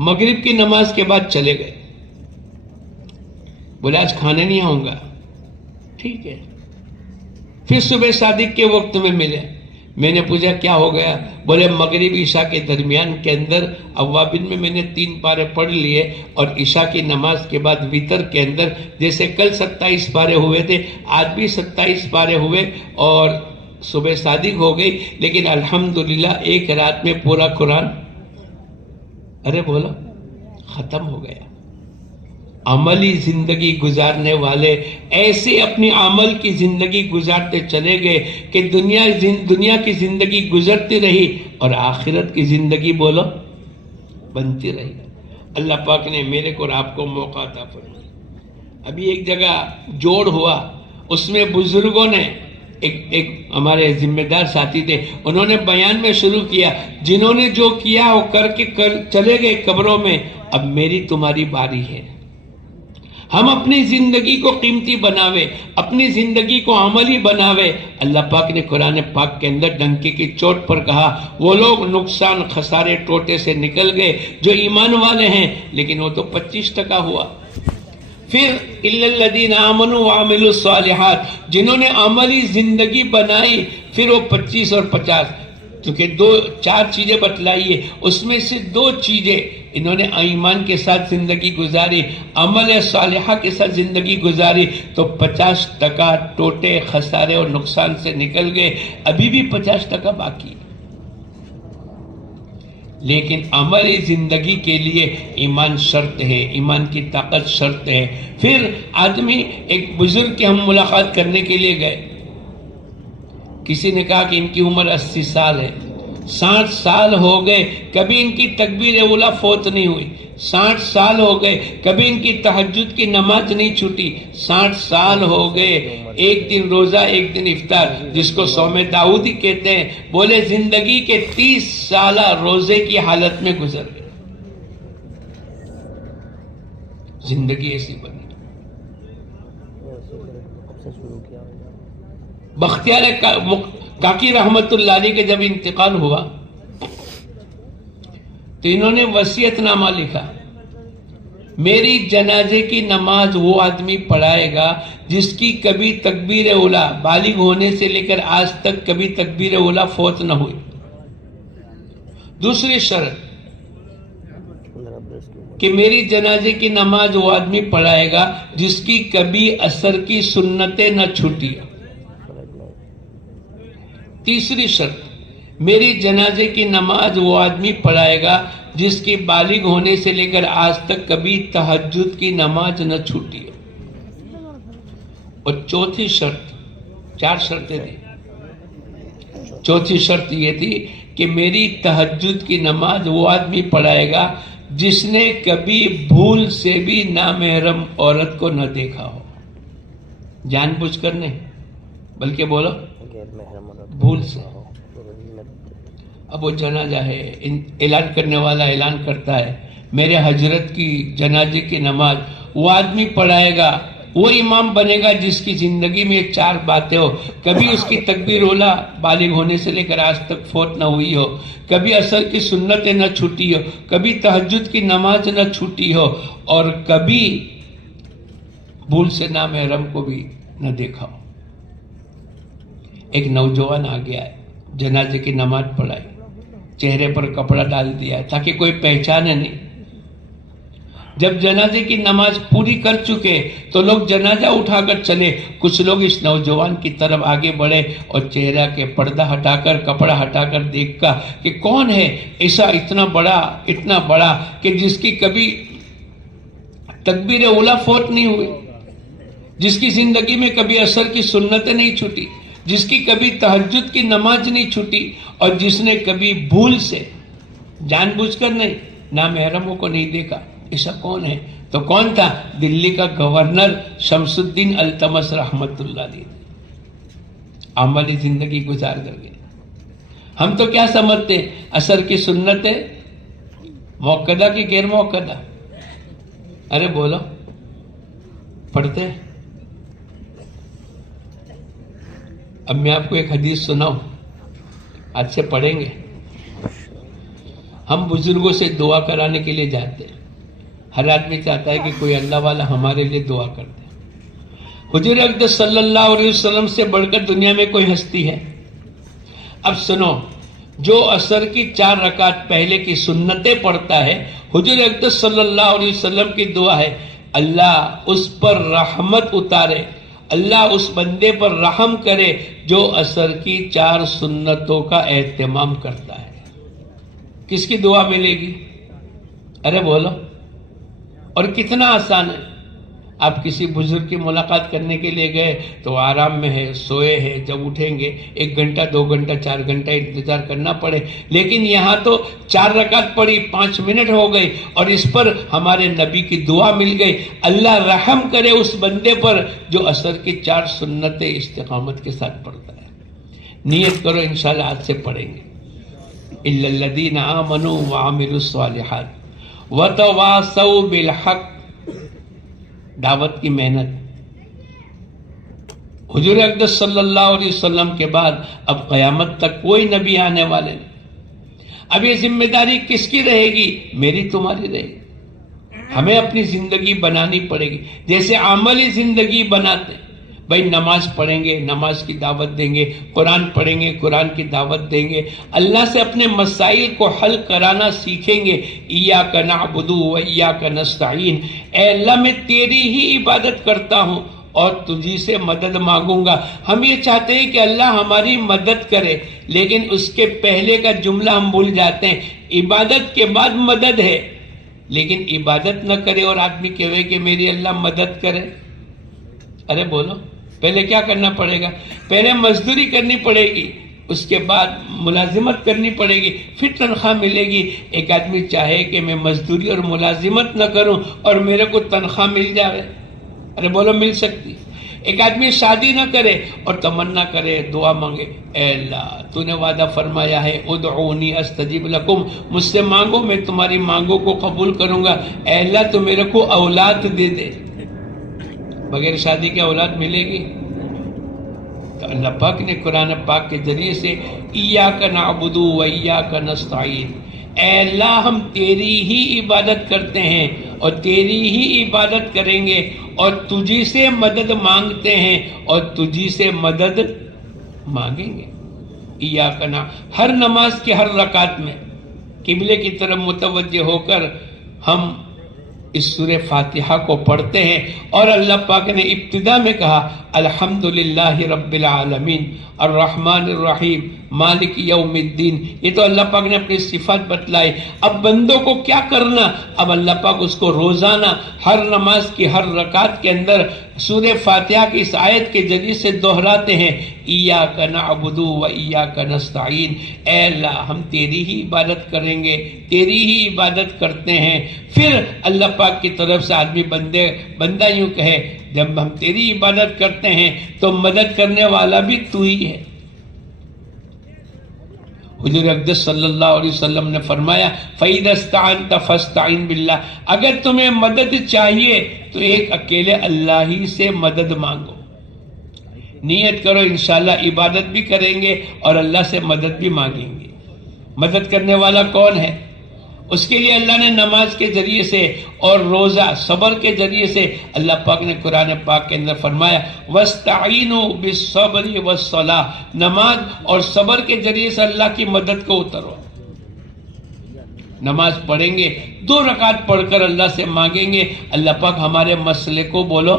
مغرب کی نماز کے بعد چلے گئے. بولے آج کھانے نہیں آؤں گا. ٹھیک ہے. پھر صبح صادق کے وقت میں ملے. میں نے پوچھا کیا ہو گیا؟ بولے مغرب عشاء کے درمیان کے اندر اوابین میں میں نے 3 پارے پڑھ لیے اور عشاء کی نماز کے بعد وطر کے اندر جیسے کل 27 پارے ہوئے تھے آج بھی 27 پارے ہوئے اور صبح صادق ہو گئی. لیکن الحمدللہ ایک رات میں پورا قرآن ارے بولو ختم ہو گیا. عملی زندگی گزارنے والے ایسے اپنی عمل کی زندگی گزارتے چلے گئے کہ دنیا کی زندگی گزرتی رہی اور آخرت کی زندگی بولو بنتی رہی. اللہ پاک نے میرے کو اور آپ کو موقع عطا فرمایا. ابھی ایک جگہ جوڑ ہوا، اس میں بزرگوں نے ایک ہمارے ذمہ دار ساتھی تھے، انہوں نے بیان میں شروع کیا جنہوں نے جو کیا وہ کر کے چلے گئے قبروں میں، اب میری تمہاری باری ہے. ہم اپنی زندگی کو قیمتی بناوے، اپنی زندگی کو عملی بناوے. اللہ پاک نے قرآن پاک کے اندر ڈنکے کی چوٹ پر کہا وہ لوگ نقصان خسارے ٹوٹے سے نکل گئے جو ایمان والے ہیں، لیکن وہ تو 25% ہوا. پھر الا الذین آمنوا وعملوا الصالحات، جنہوں نے عملی زندگی بنائی، پھر وہ 25 اور 50. کیونکہ 4 چیزیں بتلائی ہے، اس میں سے 2 چیزیں انہوں نے ایمان کے ساتھ زندگی گزاری، عمل صالحہ کے ساتھ زندگی گزاری تو 50% ٹوٹے خسارے اور نقصان سے نکل گئے. ابھی بھی 50% باقی. لیکن عملی زندگی کے لیے ایمان شرط ہے، ایمان کی طاقت شرط ہے. پھر آدمی ایک بزرگ کی ہم ملاقات کرنے کے لیے گئے. کسی نے کہا کہ ان کی عمر 80 سال ہے. 60 سال ہو گئے کبھی ان کی تکبیر اولیٰ فوت نہیں ہوئی. 60 سال ہو گئے کبھی ان کی تہجد کی نماز نہیں چھوٹی. 60 سال ہو گئے ایک دن روزہ ایک دن افطار، جس کو صوم داؤدی کہتے ہیں. بولے زندگی کے 30 سالہ روزے کی حالت میں گزر گئے. زندگی ایسی بنی. بختیار کاکی رحمت اللہ علیہ کے جب انتقال ہوا تو انہوں نے وصیت نامہ لکھا، میری جنازے کی نماز وہ آدمی پڑھائے گا جس کی کبھی تکبیر اولیٰ بالغ ہونے سے لے کر آج تک کبھی تکبیر اولیٰ فوت نہ ہوئی. دوسری شرط کہ میری جنازے کی نماز وہ آدمی پڑھائے گا جس کی کبھی عصر کی سنتیں نہ چھوٹی. تیسری شرط میری جنازے کی نماز وہ آدمی پڑھائے گا جس کی بالغ ہونے سے لے کر آج تک کبھی تہجد کی نماز نہ چھوٹی. اور چوتھی شرط، 4 شرطیں تھیں. چوتھی شرط یہ تھی کہ میری تہجد کی نماز وہ آدمی پڑھائے گا جس نے کبھی بھول سے بھی نامحرم عورت کو نہ دیکھا ہو. جان بوجھ کر نہیں بلکہ بولو بھول سے. اب وہ جنازہ ہے، اعلان کرنے والا اعلان کرتا ہے میرے حضرت کی جنازے کی نماز وہ آدمی پڑھائے گا، وہ امام بنے گا جس کی زندگی میں 4 باتیں ہو. کبھی اس کی تکبیر اولیٰ بالغ ہونے سے لے کر آج تک فوت نہ ہوئی ہو، کبھی عصر کی سنتیں نہ چھوٹی ہو، کبھی تہجد کی نماز نہ چھوٹی ہو، اور کبھی بھول سے نامحرم کو بھی نہ دیکھا ہو. ایک نوجوان آ گیا ہے، جنازے کی نماز پڑھائی، چہرے پر کپڑا ڈال دیا تاکہ کوئی پہچانے نہیں. جب جنازے کی نماز پوری کر چکے تو لوگ جنازہ اٹھا کر چلے. کچھ لوگ اس نوجوان کی طرف آگے بڑھے اور چہرہ کے پردہ ہٹا کر کپڑا ہٹا کر دیکھا کہ کون ہے ایسا اتنا بڑا کہ جس کی کبھی تکبیر اولیٰ فوت نہیں ہوئی، جس کی زندگی میں کبھی عصر کی سنتیں نہیں چھوٹی، جس کی کبھی تہجد کی نماز نہیں چھوٹی، اور جس نے کبھی بھول سے جان بوجھ کر نہیں نامحرموں کو نہیں دیکھا. ایسا کون ہے؟ تو کون تھا؟ دلی کا گورنر شمس الدین التمش رحمت اللہ علیہ. عملی زندگی گزار کر گئے. ہم تو کیا سمجھتے ہیں اثر کی سنت ہے موقدہ کی غیر موقدہ؟ ارے بولو، پڑھتے ہیں؟ اب میں آپ کو ایک حدیث سناؤں، آج سے پڑھیں گے. ہم بزرگوں سے دعا کرانے کے لیے جاتے ہیں. ہر آدمی چاہتا ہے کہ کوئی اللہ والا ہمارے لیے دعا کر دے. حضور اقدس صلی اللہ علیہ وسلم سے بڑھ کر دنیا میں کوئی ہستی ہے؟ اب سنو، جو عصر کی 4 رکعت پہلے کی سنتیں پڑھتا ہے، حضور اقدس صلی اللہ علیہ وسلم کی دعا ہے اللہ اس پر رحمت اتارے، اللہ اس بندے پر رحم کرے جو عصر کی 4 سنتوں کا اہتمام کرتا ہے. کس کی دعا ملے گی؟ ارے بولو. اور کتنا آسان ہے. آپ کسی بزرگ کی ملاقات کرنے کے لیے گئے تو آرام میں ہے، سوئے ہے، جب اٹھیں گے 1 گھنٹہ 2 گھنٹہ 4 گھنٹہ انتظار کرنا پڑے. لیکن یہاں تو 4 رکعت پڑھی 5 منٹ ہو گئی اور اس پر ہمارے نبی کی دعا مل گئی، اللہ رحم کرے اس بندے پر جو عصر کی 4 سنتیں استقامت کے ساتھ پڑھتا ہے. نیت کرو انشاءاللہ آج سے پڑھیں گے. الا الذین آمنوا وعملوا الصالحات وتواصوا بالحق. دعوت کی محنت. حضور اقدس صلی اللہ علیہ وسلم کے بعد اب قیامت تک کوئی نبی آنے والے نہیں. اب یہ ذمہ داری کس کی رہے گی؟ میری تمہاری رہے گی. ہمیں اپنی زندگی بنانی پڑے گی جیسے عملی زندگی بناتے ہیں. بھائی نماز پڑھیں گے، نماز کی دعوت دیں گے، قرآن پڑھیں گے، قرآن کی دعوت دیں گے، اللہ سے اپنے مسائل کو حل کرانا سیکھیں گے. ایاک نعبد و ایاک نستعین. اے اللہ میں تیری ہی عبادت کرتا ہوں اور تجھی سے مدد مانگوں گا. ہم یہ چاہتے ہیں کہ اللہ ہماری مدد کرے، لیکن اس کے پہلے کا جملہ ہم بھول جاتے ہیں. عبادت کے بعد مدد ہے، لیکن عبادت نہ کرے اور آدمی کہے کہ میری اللہ مدد کرے. ارے بولو، پہلے کیا کرنا پڑے گا؟ پہلے مزدوری کرنی پڑے گی، اس کے بعد ملازمت کرنی پڑے گی، پھر تنخواہ ملے گی. ایک آدمی چاہے کہ میں مزدوری اور ملازمت نہ کروں اور میرے کو تنخواہ مل جائے. ارے بولو، مل سکتی؟ ایک آدمی شادی نہ کرے اور تمنا کرے، دعا مانگے، اے اللہ تو نے وعدہ فرمایا ہے ادعونی استجب لکم، مجھ سے مانگو میں تمہاری مانگوں کو قبول کروں گا. اے اللہ تو میرے کو اولاد دے دے. بغیر شادی کے اولاد ملے گی؟ تو اللہ پاک نے قرآن پاک کے ذریعے سے ایاک نعبد و ایاک نستعین، اے اللہ ہم تیری ہی عبادت کرتے ہیں اور تیری ہی عبادت کریں گے اور تجھی سے مدد مانگتے ہیں اور تجھی سے مدد مانگیں گے. ایاک نعبد. ہر نماز کے ہر رکعت میں قبلے کی طرف متوجہ ہو کر ہم اس سورہ فاتحہ کو پڑھتے ہیں اور اللہ پاک نے ابتدا میں کہا الحمدللہ رب العالمین الرحمن الرحیم مالک یوم الدین. یہ تو اللہ پاک نے اپنی صفات بتلائی. اب بندوں کو کیا کرنا؟ اب اللہ پاک اس کو روزانہ ہر نماز کی ہر رکعت کے اندر سورہ فاتحہ کی اس آیت کے ذریعے سے دہراتے ہیں ایاک نعبد و ایاک نستعین. اے اللہ ہم تیری ہی عبادت کریں گے، تیری ہی عبادت کرتے ہیں. پھر اللہ پاک کی طرف سے آدمی بندہ یوں کہے جب ہم تیری عبادت کرتے ہیں تو مدد کرنے والا بھی تو ہی ہے. حضور اقدس صلی اللہ علیہ وسلم نے فرمایا فَإِذَا اسْتَعَنْتَ فَاسْتَعِنْ بِاللَّهِ. اگر تمہیں مدد چاہیے تو ایک اکیلے اللہ ہی سے مدد مانگو. نیت کرو انشاءاللہ عبادت بھی کریں گے اور اللہ سے مدد بھی مانگیں گے. مدد کرنے والا کون ہے؟ اس کے لیے اللہ نے نماز کے ذریعے سے اور روزہ صبر کے ذریعے سے اللہ پاک نے قرآن پاک کے اندر فرمایا وَاسْتَعِينُوا بِالصَّبْرِ وَالصَّلَاةِ. نماز اور صبر کے ذریعے سے اللہ کی مدد کو اترو. نماز پڑھیں گے، 2 رکعت پڑھ کر اللہ سے مانگیں گے، اللہ پاک ہمارے مسئلے کو بولو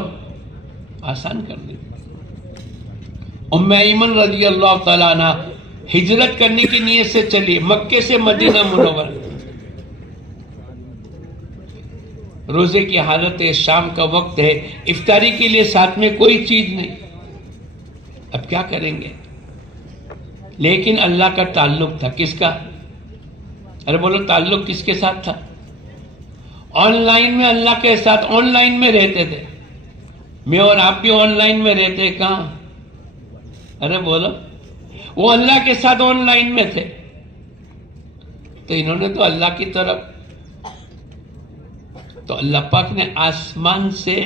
آسان کر دے. ام ایمن رضی اللہ تعالیٰ عنہ ہجرت کرنے کی نیت سے چلی مکے سے مدینہ منورہ. روزے کی حالت ہے، شام کا وقت ہے، افطاری کے لیے ساتھ میں کوئی چیز نہیں. اب کیا کریں گے؟ لیکن اللہ کا تعلق تھا. کس کا؟ ارے بولو تعلق کس کے ساتھ تھا؟ آن لائن میں اللہ کے ساتھ آن لائن میں رہتے تھے. میں اور آپ بھی آن لائن میں رہتے کہاں؟ ارے بولو. وہ اللہ کے ساتھ آن لائن میں تھے، تو انہوں نے تو اللہ کی طرف، تو اللہ پاک نے آسمان سے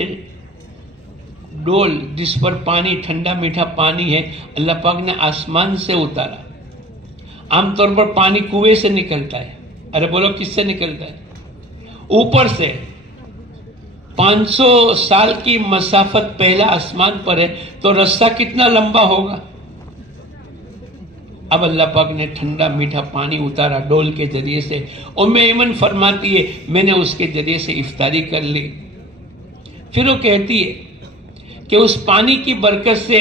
ڈول جس پر پانی، ٹھنڈا میٹھا پانی ہے، اللہ پاک نے آسمان سے اتارا۔ عام طور پر پانی کنویں سے نکلتا ہے، ارے بولو کس سے نکلتا ہے؟ اوپر سے۔ 500 سال کی مسافت پہلا آسمان پر ہے، تو رستہ کتنا لمبا ہوگا؟ اب اللہ پاک نے ٹھنڈا میٹھا پانی اتارا ڈول کے ذریعے سے۔ ام ایمن فرماتی ہے میں نے اس کے ذریعے سے افطاری کر لی۔ پھر وہ کہتی ہے کہ اس پانی کی برکت سے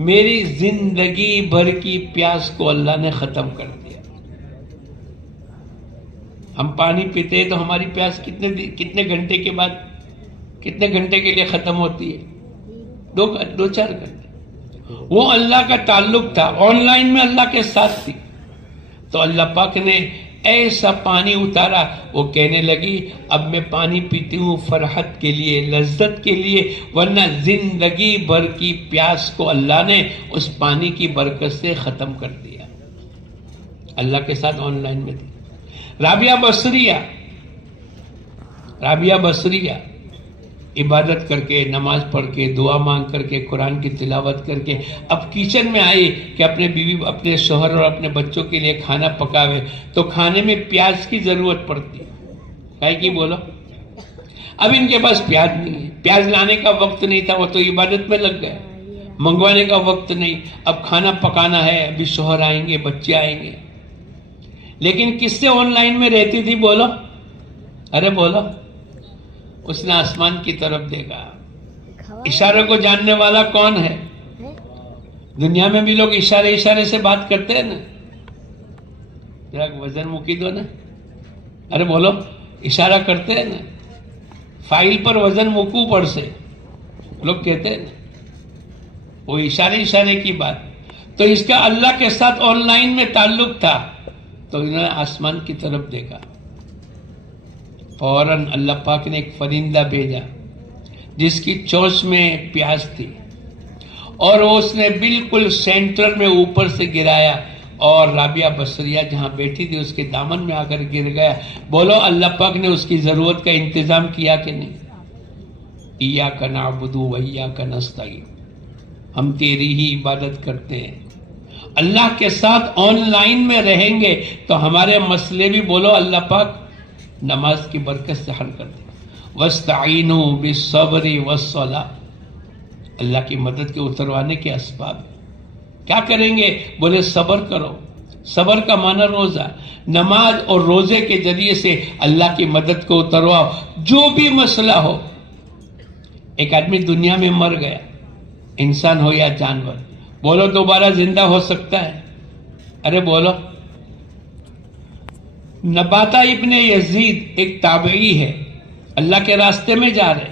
میری زندگی بھر کی پیاس کو اللہ نے ختم کر دیا۔ ہم پانی پیتے ہیں تو ہماری پیاس کتنے گھنٹے کے بعد، کتنے گھنٹے کے لیے ختم ہوتی ہے؟ 2-4 گھنٹے۔ وہ اللہ کا تعلق تھا، آن لائن میں اللہ کے ساتھ تھی، تو اللہ پاک نے ایسا پانی اتارا، وہ کہنے لگی اب میں پانی پیتی ہوں فرحت کے لیے، لذت کے لیے، ورنہ زندگی بھر کی پیاس کو اللہ نے اس پانی کی برکت سے ختم کر دیا۔ اللہ کے ساتھ آن لائن میں تھی۔ رابعہ بصریہ عبادت کر کے، نماز پڑھ کے، دعا مانگ کر کے، قرآن کی تلاوت کر کے اب کچن میں آئی کہ اپنے بیوی، اپنے شوہر اور اپنے بچوں کے لیے کھانا پکاوے، تو کھانے میں پیاز کی ضرورت پڑتی ہے۔ کائے کی بولو؟ اب ان کے پاس پیاز نہیں ہے، پیاز لانے کا وقت نہیں تھا، وہ تو عبادت میں لگ گئے، منگوانے کا وقت نہیں، اب کھانا پکانا ہے، ابھی شوہر آئیں گے، بچے آئیں گے۔ لیکن کس سے آن لائن میں رہتی تھی؟ بولو، ارے بولو۔ اس نے آسمان کی طرف دیکھا۔ اشارے کو جاننے والا کون ہے؟ دنیا میں بھی لوگ اشارے سے بات کرتے ہیں نا۔ ذرا وزن مکی دو نا، ارے بولو، اشارہ کرتے ہیں نا، فائل پر وزن مکو پر سے لوگ کہتے ہیں نا، وہ اشارے کی بات۔ تو اس کا اللہ کے ساتھ آن لائن میں تعلق تھا، تو انہوں نے آسمان کی طرف دیکھا، فوراً اللہ پاک نے ایک فرندہ بھیجا جس کی چونچ میں پیاس تھی، اور اس نے بالکل سینٹر میں اوپر سے گرایا، اور رابعہ بصریہ جہاں بیٹھی تھی اس کے دامن میں آ کر گر گیا۔ بولو اللہ پاک نے اس کی ضرورت کا انتظام کیا کہ نہیں؟ ایاک نعبد و ایاک نستعین، ہم تیری ہی عبادت کرتے ہیں۔ اللہ کے ساتھ آن لائن میں رہیں گے تو ہمارے مسئلے بھی، بولو اللہ پاک نماز کی برکت سے حل کر دے۔ وَاسْتَعِينُوا بِالصَّبْرِ وَالصَّلَاةِ، اللہ کی مدد کے اتروانے کے اسباب کیا کریں گے؟ بولے صبر کرو۔ صبر کا معنی روزہ، نماز اور روزے کے ذریعے سے اللہ کی مدد کو اترواؤ، جو بھی مسئلہ ہو۔ ایک آدمی دنیا میں مر گیا، انسان ہو یا جانور، بولو دوبارہ زندہ ہو سکتا ہے؟ ارے بولو۔ نباتہ ابن یزید ایک تابعی ہے، اللہ کے راستے میں جا رہے،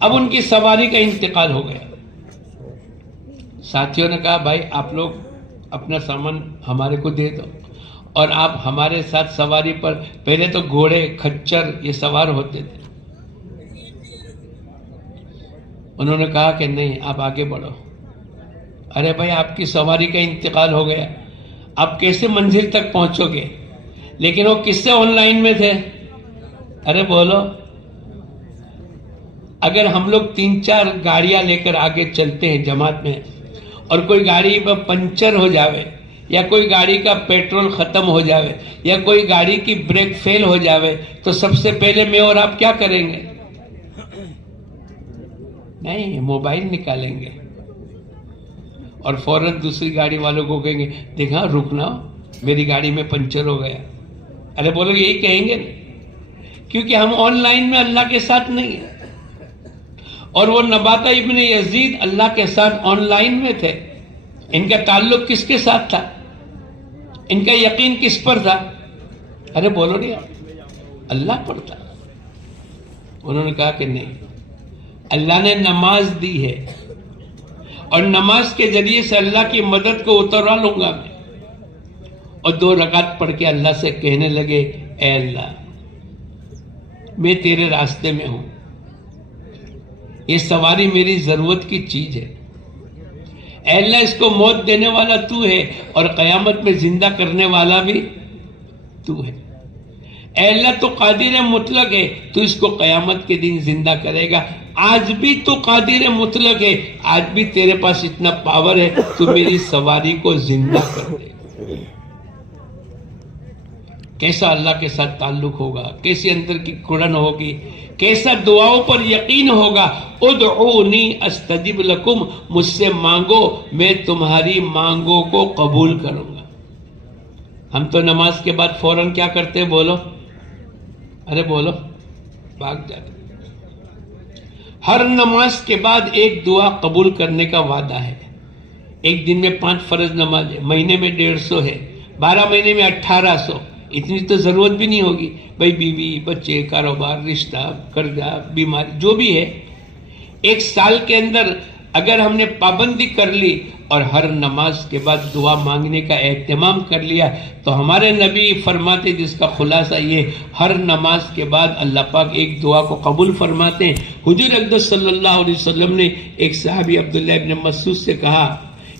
اب ان کی سواری کا انتقال ہو گیا۔ ساتھیوں نے کہا بھائی آپ لوگ اپنا سامان ہمارے کو دے دو، اور آپ ہمارے ساتھ سواری پر، پہلے تو گھوڑے کھچر یہ سوار ہوتے تھے، انہوں نے کہا کہ نہیں آپ آگے بڑھو۔ ارے بھائی آپ کی سواری کا انتقال ہو گیا، آپ کیسے منزل تک پہنچو گے؟ لیکن وہ کس سے آن لائن میں تھے؟ ارے بولو۔ اگر ہم لوگ 3-4 گاڑیاں لے کر آگے چلتے ہیں جماعت میں، اور کوئی گاڑی میں پنچر ہو جاوے، یا کوئی گاڑی کا پیٹرول ختم ہو جاوے، یا کوئی گاڑی کی بریک فیل ہو جاوے، تو سب سے پہلے میں اور آپ کیا کریں گے؟ نہیں، موبائل نکالیں گے اور فوراً دوسری گاڑی والوں کو کہیں گے دیکھا رکنا، میری گاڑی میں پنچر ہو گیا۔ ارے بولو یہی کہیں گے نا، کیونکہ ہم آن لائن میں اللہ کے ساتھ نہیں ہیں۔ اور وہ نباتہ ابن یزید اللہ کے ساتھ آن لائن میں تھے، ان کا تعلق کس کے ساتھ تھا؟ ان کا یقین کس پر تھا؟ ارے بولو نہیں، اللہ پر تھا۔ انہوں نے کہا کہ نہیں، اللہ نے نماز دی ہے، اور نماز کے ذریعے سے اللہ کی مدد کو اتروا لوں گا میں۔ اور 2 رکعت پڑھ کے اللہ سے کہنے لگے اے اللہ میں تیرے راستے میں ہوں، یہ سواری میری ضرورت کی چیز ہے، اے اللہ اس کو موت دینے والا تو ہے اور قیامت میں زندہ کرنے والا بھی تو ہے۔ اے اللہ تو قادر مطلق ہے، تو اس کو قیامت کے دن زندہ کرے گا۔ آج بھی تو قادر مطلق ہے، آج بھی تیرے پاس اتنا پاور ہے، تو میری سواری کو زندہ کر دے۔ کیسا اللہ کے ساتھ تعلق ہوگا، کیسی اندر کی کڑن ہوگی، کیسا دعاؤں پر یقین ہوگا۔ ادعونی استجب لکم، مجھ سے مانگو میں تمہاری مانگوں کو قبول کروں گا۔ ہم تو نماز کے بعد فوراً کیا کرتے ہیں؟ بولو، ارے بولو، بھاگ جاتے۔ ہر نماز کے بعد ایک دعا قبول کرنے کا وعدہ ہے۔ ایک دن میں 5 فرض نماز ہے، مہینے میں 150 ہے، 12 مہینے میں 1800۔ اتنی تو ضرورت بھی نہیں ہوگی بھائی، بیوی بچے کاروبار رشتہ قرضہ بیماری جو بھی ہے، ایک سال کے اندر اگر ہم نے پابندی کر لی اور ہر نماز کے بعد دعا مانگنے کا اہتمام کر لیا، تو ہمارے نبی فرماتے، جس کا خلاصہ یہ، ہر نماز کے بعد اللہ پاک ایک دعا کو قبول فرماتے ہیں۔ حضور اقدس صلی اللہ علیہ وسلم نے ایک صحابی عبداللہ ابن مسعود سے کہا،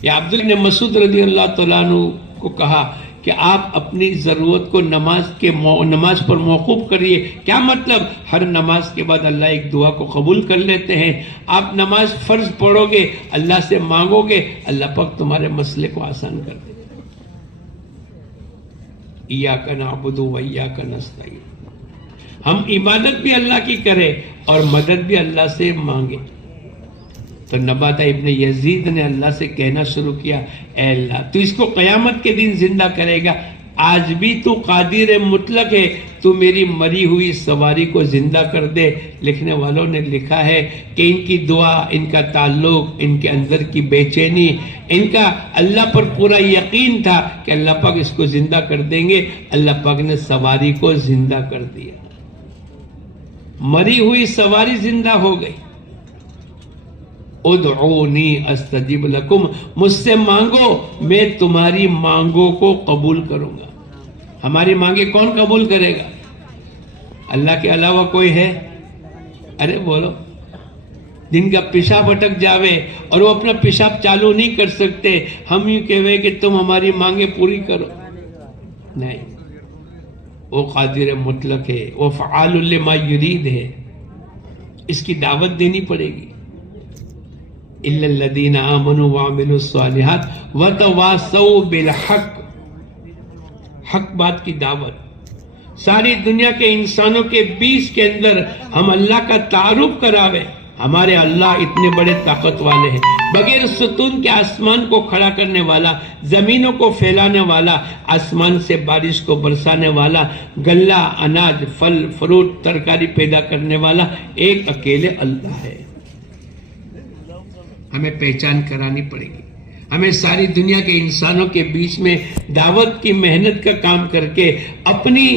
یا عبداللہ ابن مسعود رضی اللہ تعالیٰ عنہ کو کہا کہ آپ اپنی ضرورت کو نماز پر موقوف کریے۔ کیا مطلب؟ ہر نماز کے بعد اللہ ایک دعا کو قبول کر لیتے ہیں۔ آپ نماز فرض پڑھو گے، اللہ سے مانگو گے، اللہ پاک تمہارے مسئلے کو آسان کر دے گا۔ ایاک نعبد و ایاک نستعین، ہم عبادت بھی اللہ کی کریں اور مدد بھی اللہ سے مانگے۔ تو نباتہ ابن یزید نے اللہ سے کہنا شروع کیا، اے اللہ تو اس کو قیامت کے دن زندہ کرے گا، آج بھی تو قادر مطلق ہے، تو میری مری ہوئی سواری کو زندہ کر دے۔ لکھنے والوں نے لکھا ہے کہ ان کی دعا، ان کا تعلق، ان کے اندر کی بے چینی، ان کا اللہ پر پورا یقین تھا کہ اللہ پاک اس کو زندہ کر دیں گے۔ اللہ پاک نے سواری کو زندہ کر دیا، مری ہوئی سواری زندہ ہو گئی۔ ادعونی استجب لکم، مجھ سے مانگو میں تمہاری مانگوں کو قبول کروں گا۔ ہماری مانگیں کون قبول کرے گا؟ اللہ کے علاوہ کوئی ہے؟ ارے بولو، جن کا پیشاب اٹک جاوے اور وہ اپنا پیشاب چالو نہیں کر سکتے، ہم یوں کہوے کہ تم ہماری مانگیں پوری کرو؟ نہیں، وہ قادر مطلق ہے، وہ فعال لما یرید ہے، اس کی دعوت دینی پڑے گی۔ الا الذین آمنوا وعملوا الصالحات وتواصوا بالحق، حق بات کی دعوت۔ ساری دنیا کے انسانوں کے بیچ کے اندر ہم اللہ کا تعارف کراوے، ہمارے اللہ اتنے بڑے طاقت والے ہیں، بغیر ستون کے آسمان کو کھڑا کرنے والا، زمینوں کو پھیلانے والا، آسمان سے بارش کو برسانے والا، غلہ اناج پھل فروٹ ترکاری پیدا کرنے والا ایک اکیلے اللہ ہے۔ ہمیں پہچان کرانی پڑے گی، ہمیں ساری دنیا کے انسانوں کے بیچ میں دعوت کی محنت کا کام کر کے اپنی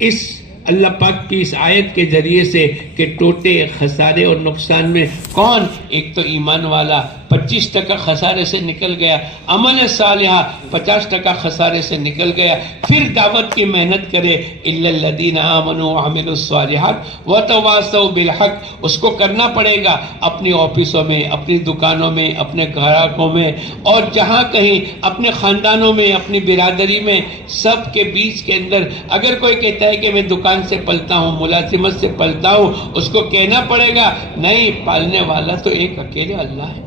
اس اللہ پاک کی اس آیت کے ذریعے سے کہ ٹوٹے خسارے اور نقصان میں کون؟ ایک تو ایمان والا 25% خسارے سے نکل گیا، عمل صالحہ 50% خسارے سے نکل گیا، پھر دعوت کی محنت کرے۔ الا الذین آمنوا وعملوا الصالحات وتواصوا بالحق، اس کو کرنا پڑے گا اپنی آفسوں میں، اپنی دکانوں میں، اپنے گھراکوں میں، اور جہاں کہیں اپنے خاندانوں میں، اپنی برادری میں، سب کے بیچ کے اندر اگر کوئی کہتا ہے کہ میں دکان سے پلتا ہوں، ملازمت سے پلتا ہوں، اس کو کہنا پڑے گا نہیں، پالنے والا تو ایک اکیلے اللہ ہے۔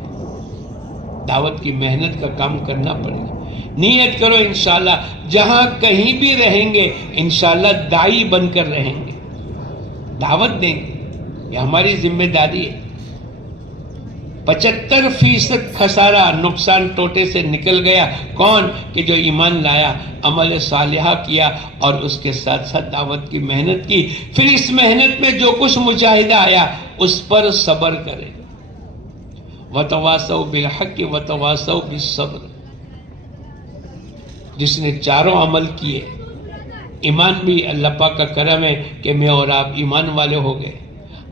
دعوت کی محنت کا کام کرنا پڑے گا۔ نیت کرو انشاءاللہ جہاں کہیں بھی رہیں گے انشاءاللہ داعی بن کر رہیں گے، دعوت دیں گے، یہ ہماری ذمہ داری ہے۔ 75% خسارہ نقصان ٹوٹے سے نکل گیا، کون؟ کہ جو ایمان لایا، عمل صالحہ کیا اور اس کے ساتھ ساتھ دعوت کی محنت کی، پھر اس محنت میں جو کچھ مجاہدہ آیا اس پر صبر کرے۔ وتواصوا بالحق وتواصوا بالصبر، جس نے چاروں عمل کیے، ایمان بھی اللہ پاک کا کرم ہے کہ میں اور آپ ایمان والے ہو گئے،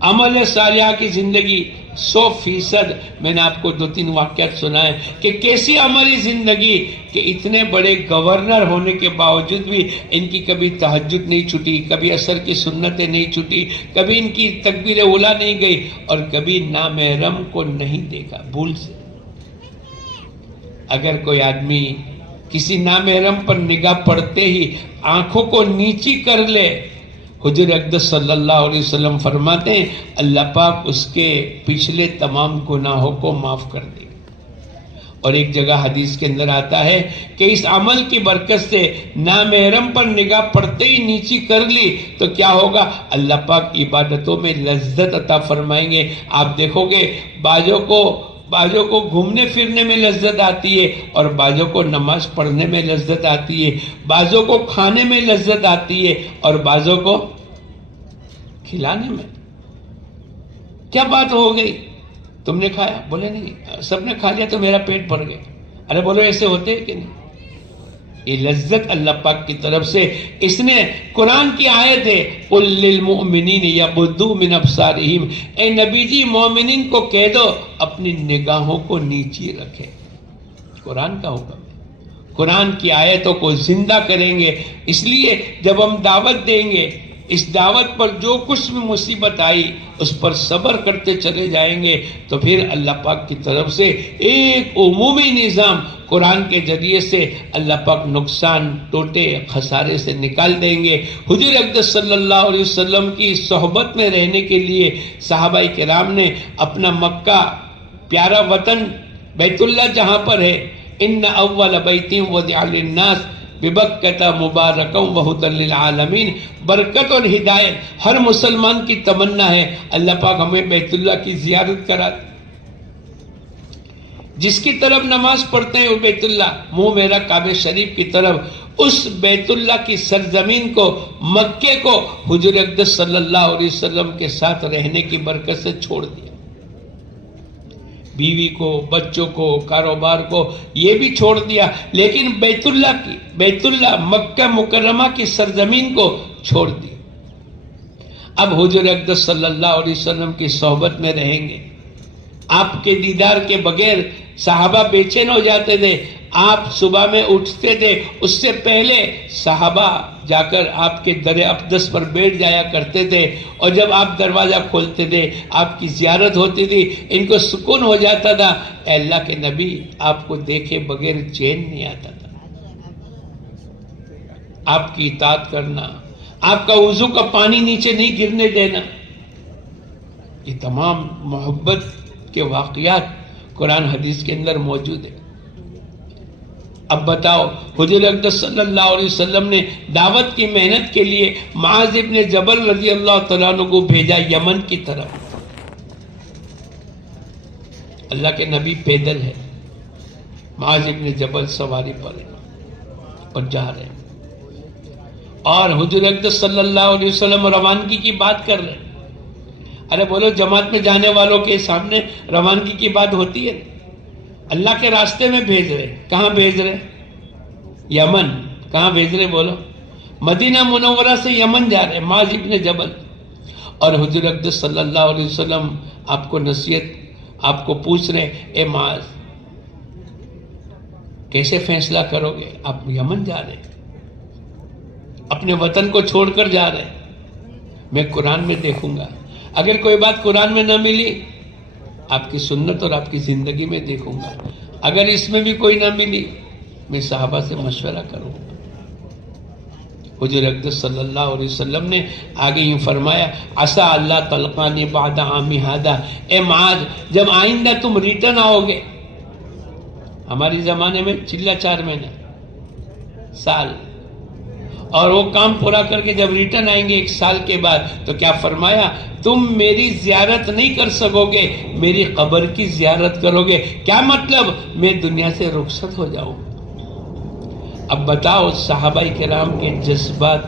عمل صالحہ کی زندگی 100%۔ میں نے آپ کو 2-3 واقعات سنائے کہ کیسی عملی زندگی کہ اتنے بڑے گورنر ہونے کے باوجود بھی ان کی کبھی تہجد نہیں چھٹی، کبھی عصر کی سنتیں نہیں چھٹی، کبھی ان کی تکبیر اولیٰ نہیں گئی، اور کبھی نامحرم کو نہیں دیکھا بھول سے۔ اگر کوئی آدمی کسی نامحرم پر نگاہ پڑتے ہی آنکھوں کو نیچی کر لے، حضور اقدس صلی اللہ علیہ وسلم فرماتے ہیں اللہ پاک اس کے پچھلے تمام گناہوں کو معاف کر دے. اور ایک جگہ حدیث کے اندر آتا ہے کہ اس عمل کی برکت سے نامحرم پر نگاہ پڑتے ہی نیچی کر لی تو کیا ہوگا؟ اللہ پاک عبادتوں میں لذت عطا فرمائیں گے. آپ دیکھو گے بعضوں کو گھومنے پھرنے میں لذت آتی ہے اور بعضوں کو نماز پڑھنے میں لذت آتی ہے، بعضوں کو کھانے میں لذت آتی ہے اور بعضوں کو کھلانے میں. کیا بات ہو گئی؟ تم نے کھایا؟ بولے نہیں، سب نے کھا لیا تو میرا پیٹ بھر گیا. ارے بولو ایسے ہوتے ہیں کہ نہیں؟ یہ لذت اللہ پاک کی طرف سے. اس نے قرآن کی آیت ہے قُلْ لِلْمُؤْمِنِينَ يَغُضُّوا مِنْ أَبْصَارِهِمْ، اے نبی جی مومنین کو کہہ دو اپنی نگاہوں کو نیچی رکھے. قرآن کا حکم ہے. قرآن کی آیتوں کو زندہ کریں گے. اس لیے جب ہم دعوت دیں گے، اس دعوت پر جو کچھ بھی مصیبت آئی اس پر صبر کرتے چلے جائیں گے تو پھر اللہ پاک کی طرف سے ایک عمومی نظام قرآن کے ذریعے سے اللہ پاک نقصان، ٹوٹے، خسارے سے نکال دیں گے. حضور اقدس صلی اللہ علیہ وسلم کی صحبت میں رہنے کے لیے صحابہ کرام نے اپنا مکہ پیارا وطن بیت اللہ جہاں پر ہے، ان اول بیت وضع للناس ببکۃ مبارکا وہدی للعالمین، برکت اور ہدایت ہر مسلمان کی تمنا ہے. اللہ پاک ہمیں بیت اللہ کی زیارت کرا. جس کی طرف نماز پڑھتے ہیں وہ بیت اللہ، منہ میرا کعبہ شریف کی طرف. اس بیت اللہ کی سرزمین کو، مکے کو حضور اقدس صلی اللہ علیہ وسلم کے ساتھ رہنے کی برکت سے چھوڑ دیا. بیوی کو، بچوں کو، کاروبار کو یہ بھی چھوڑ دیا، لیکن بیت اللہ مکہ مکرمہ کی سرزمین کو چھوڑ دیا. اب حضور اقدس صلی اللہ علیہ وسلم کی صحبت میں رہیں گے. آپ کے دیدار کے بغیر صحابہ بے چین ہو جاتے تھے. آپ صبح میں اٹھتے تھے، اس سے پہلے صحابہ جا کر آپ کے در اقدس پر بیٹھ جایا کرتے تھے، اور جب آپ دروازہ کھولتے تھے آپ کی زیارت ہوتی تھی، ان کو سکون ہو جاتا تھا. اے اللہ کے نبی آپ کو دیکھے بغیر چین نہیں آتا تھا. آپ کی اطاعت کرنا، آپ کا وضو کا پانی نیچے نہیں گرنے دینا، یہ تمام محبت کے واقعات قرآن حدیث کے اندر موجود ہے. اب بتاؤ حضور اقدس صلی اللہ علیہ وسلم نے دعوت کی محنت کے لیے معاذ ابن جبل رضی اللہ تعالیٰ عنہ کو بھیجا یمن کی طرف. اللہ کے نبی پیدل ہے، معاذ ابن جبل سواری پر ہے اور جا رہے ہیں، اور حضور اقدس صلی اللہ علیہ وسلم روانگی کی بات کر رہے ہیں. ارے بولو جماعت میں جانے والوں کے سامنے روانگی کی بات ہوتی ہے؟ اللہ کے راستے میں بھیج رہے. کہاں بھیج رہے؟ یمن. کہاں بھیج رہے بولو؟ مدینہ منورہ سے یمن جا رہے معاذ ابن جبل. اور حضور اقدس صلی اللہ علیہ وسلم آپ کو نصیحت، آپ کو پوچھ رہے اے معاذ کیسے فیصلہ کرو گے؟ آپ یمن جا رہے، اپنے وطن کو چھوڑ کر جا رہے. میں قرآن میں دیکھوں گا، اگر کوئی بات قرآن میں نہ ملی آپ کی سنت اور آپ کی زندگی میں دیکھوں گا، اگر اس میں بھی کوئی نہ ملی میں صحابہ سے مشورہ کروں گا. حضور اقدس صلی اللہ علیہ وسلم نے آگے یوں فرمایا عسیٰ اللہ تلقانی بعد عامی ھذا، اے معاذ جب آئندہ تم ریٹرن آؤ گے، ہماری زمانے میں چلا 4 مہینے سال، اور وہ کام پورا کر کے جب ریٹرن آئیں گے 1 سال کے بعد تو کیا فرمایا تم میری زیارت نہیں کر سکو گے، میری قبر کی زیارت کرو گے. کیا مطلب؟ میں دنیا سے رخصت ہو جاؤں. اب بتاؤ صحابہ کرام کے جذبات،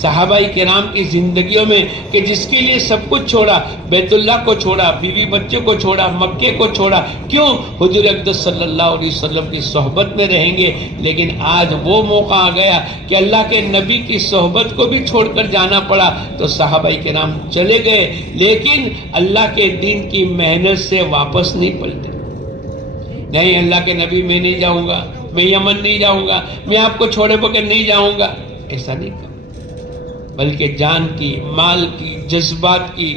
صحابہ کرام کی زندگیوں میں کہ جس کے لیے سب کچھ چھوڑا، بیت اللہ کو چھوڑا، بیوی بچوں کو چھوڑا، مکے کو چھوڑا. کیوں؟ حضور اقدس صلی اللہ علیہ وسلم کی صحبت میں رہیں گے. لیکن آج وہ موقع آ گیا کہ اللہ کے نبی کی صحبت کو بھی چھوڑ کر جانا پڑا تو صحابہ کرام چلے گئے، لیکن اللہ کے دین کی محنت سے واپس نہیں پلٹے. نہیں اللہ کے نبی میں نہیں جاؤں گا، میں یمن نہیں جاؤں گا، میں آپ کو چھوڑے بغیر نہیں جاؤں گا، ایسا نہیں کہا، بلکہ جان کی، مال کی، جذبات کی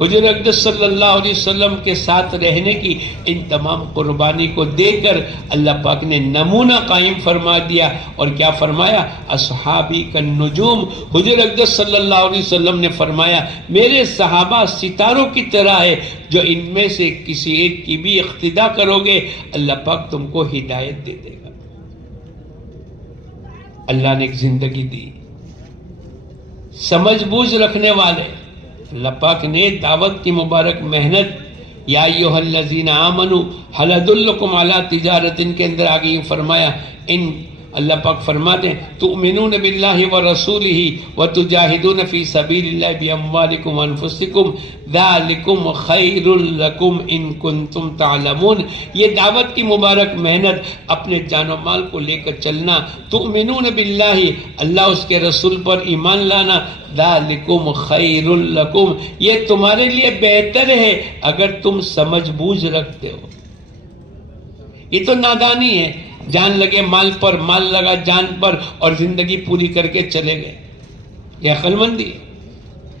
حضور اقدس صلی اللہ علیہ وسلم کے ساتھ رہنے کی ان تمام قربانی کو دے کر اللہ پاک نے نمونہ قائم فرما دیا، اور کیا فرمایا؟ اصحابی کالنجوم۔ حضور اقدس صلی اللہ علیہ وسلم نے فرمایا میرے صحابہ ستاروں کی طرح ہے، جو ان میں سے کسی ایک کی بھی اقتداء کرو گے اللہ پاک تم کو ہدایت دے دے گا۔ اللہ نے ایک زندگی دی، سمجھ بوجھ رکھنے والے، اللہ پاک نے دعوت کی مبارک محنت یا ایھا الذین آمنوا ھل ادلکم علی تجارت کے اندر آگے فرمایا، ان اللہ پاک فرماتے ہیں تؤمنون باللہ ورسولہ وتجاہدون فی سبیل اللہ باموالکم وانفسکم ذالکم خیر لکم ان کنتم تعلمون۔ یہ دعوت کی مبارک محنت، اپنے جان و مال کو لے کر چلنا، تؤمنون باللہ اللہ اس کے رسول پر ایمان لانا، ذالکم خیر لکم یہ تمہارے لیے بہتر ہے اگر تم سمجھ بوجھ رکھتے ہو۔ یہ تو نادانی ہے، جان لگے مال پر، مال لگا جان پر، اور زندگی پوری کر کے چلے گئے، یہ عقل مندی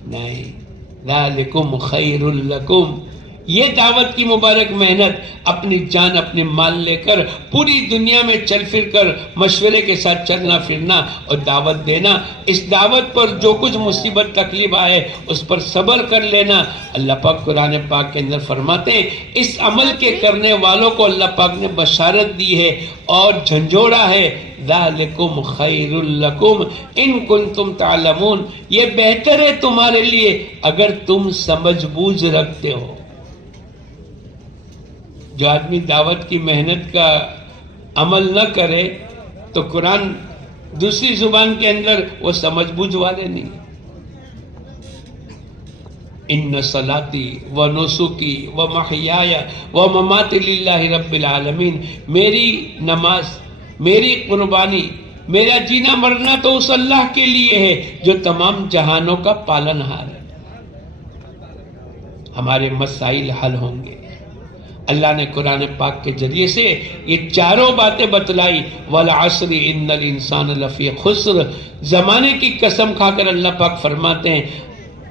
نہیں۔ ذالکم خیر لکم، یہ دعوت کی مبارک محنت، اپنی جان اپنے مال لے کر پوری دنیا میں چل پھر کر مشورے کے ساتھ چلنا پھرنا اور دعوت دینا، اس دعوت پر جو کچھ مصیبت تکلیف آئے اس پر صبر کر لینا۔ اللہ پاک قرآن پاک کے اندر فرماتے ہیں اس عمل کے کرنے والوں کو اللہ پاک نے بشارت دی ہے اور جھنجھوڑا ہے، ذالکم خیر لکم ان کنتم تعلمون، یہ بہتر ہے تمہارے لیے اگر تم سمجھ بوجھ رکھتے ہو۔ جو آدمی دعوت کی محنت کا عمل نہ کرے تو قرآن دوسری زبان کے اندر وہ سمجھ بوجھ والے نہیں۔ ان صلاتی و نسکی و محیای و مماتی للہ رب العالمین، میری نماز، میری قربانی، میرا جینا مرنا تو اس اللہ کے لیے ہے جو تمام جہانوں کا پالن ہار ہے۔ ہمارے مسائل حل ہوں گے۔ اللہ نے قرآن پاک کے ذریعے سے یہ چاروں باتیں بتلائی، والعصر ان الانسان لفی خسر، زمانے کی قسم کھا کر اللہ پاک فرماتے ہیں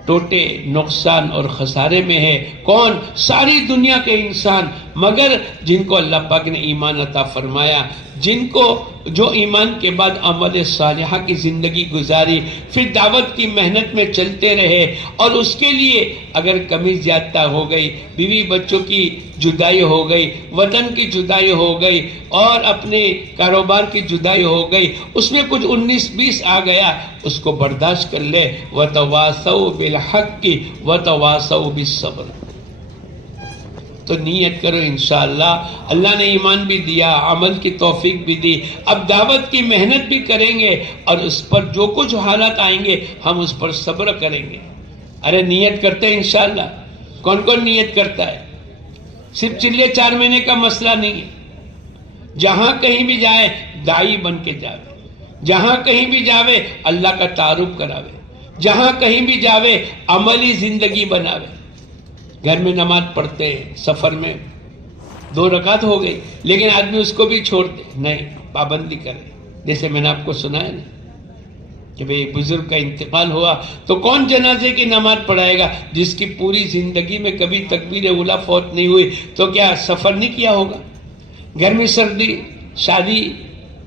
ٹوٹے، نقصان اور خسارے میں ہے۔ کون؟ ساری دنیا کے انسان، مگر جن کو اللہ پاک نے ایمان عطا فرمایا، جن کو جو ایمان کے بعد عمل صالحہ کی زندگی گزاری، پھر دعوت کی محنت میں چلتے رہے، اور اس کے لیے اگر کمی زیادہ ہو گئی، بیوی بچوں کی جدائی ہو گئی، وطن کی جدائی ہو گئی، اور اپنے کاروبار کی جدائی ہو گئی، اس میں کچھ 19-20 آ گیا، اس کو برداشت کر لے۔ وَتَوَاسَوْا بِالْحَقِّ وَتَوَاسَوْا بِالصَّبْرِ، تو نیت کرو انشاءاللہ اللہ نے ایمان بھی دیا، عمل کی توفیق بھی دی، اب دعوت کی محنت بھی کریں گے، اور اس پر جو کچھ حالات آئیں گے ہم اس پر صبر کریں گے۔ ارے نیت کرتے ہیں انشاءاللہ، کون کون نیت کرتا ہے؟ صرف چلے 4 مہینے کا مسئلہ نہیں ہے، جہاں کہیں بھی جائے داعی بن کے جاوے، جہاں کہیں بھی جاوے اللہ کا تعارف کراوے، جہاں کہیں بھی جاوے عملی زندگی بناوے۔ گھر میں نماز پڑھتے ہیں، سفر میں 2 رکعت ہو گئی، لیکن آدمی اس کو بھی چھوڑ دے، نہیں، پابندی کرے۔ جیسے میں نے آپ کو سنایا نا کہ بھئی بزرگ کا انتقال ہوا تو کون جنازے کی نماز پڑھائے گا؟ جس کی پوری زندگی میں کبھی تکبیر اولیٰ فوت نہیں ہوئی، تو کیا سفر نہیں کیا ہوگا؟ گھر میں سردی، شادی،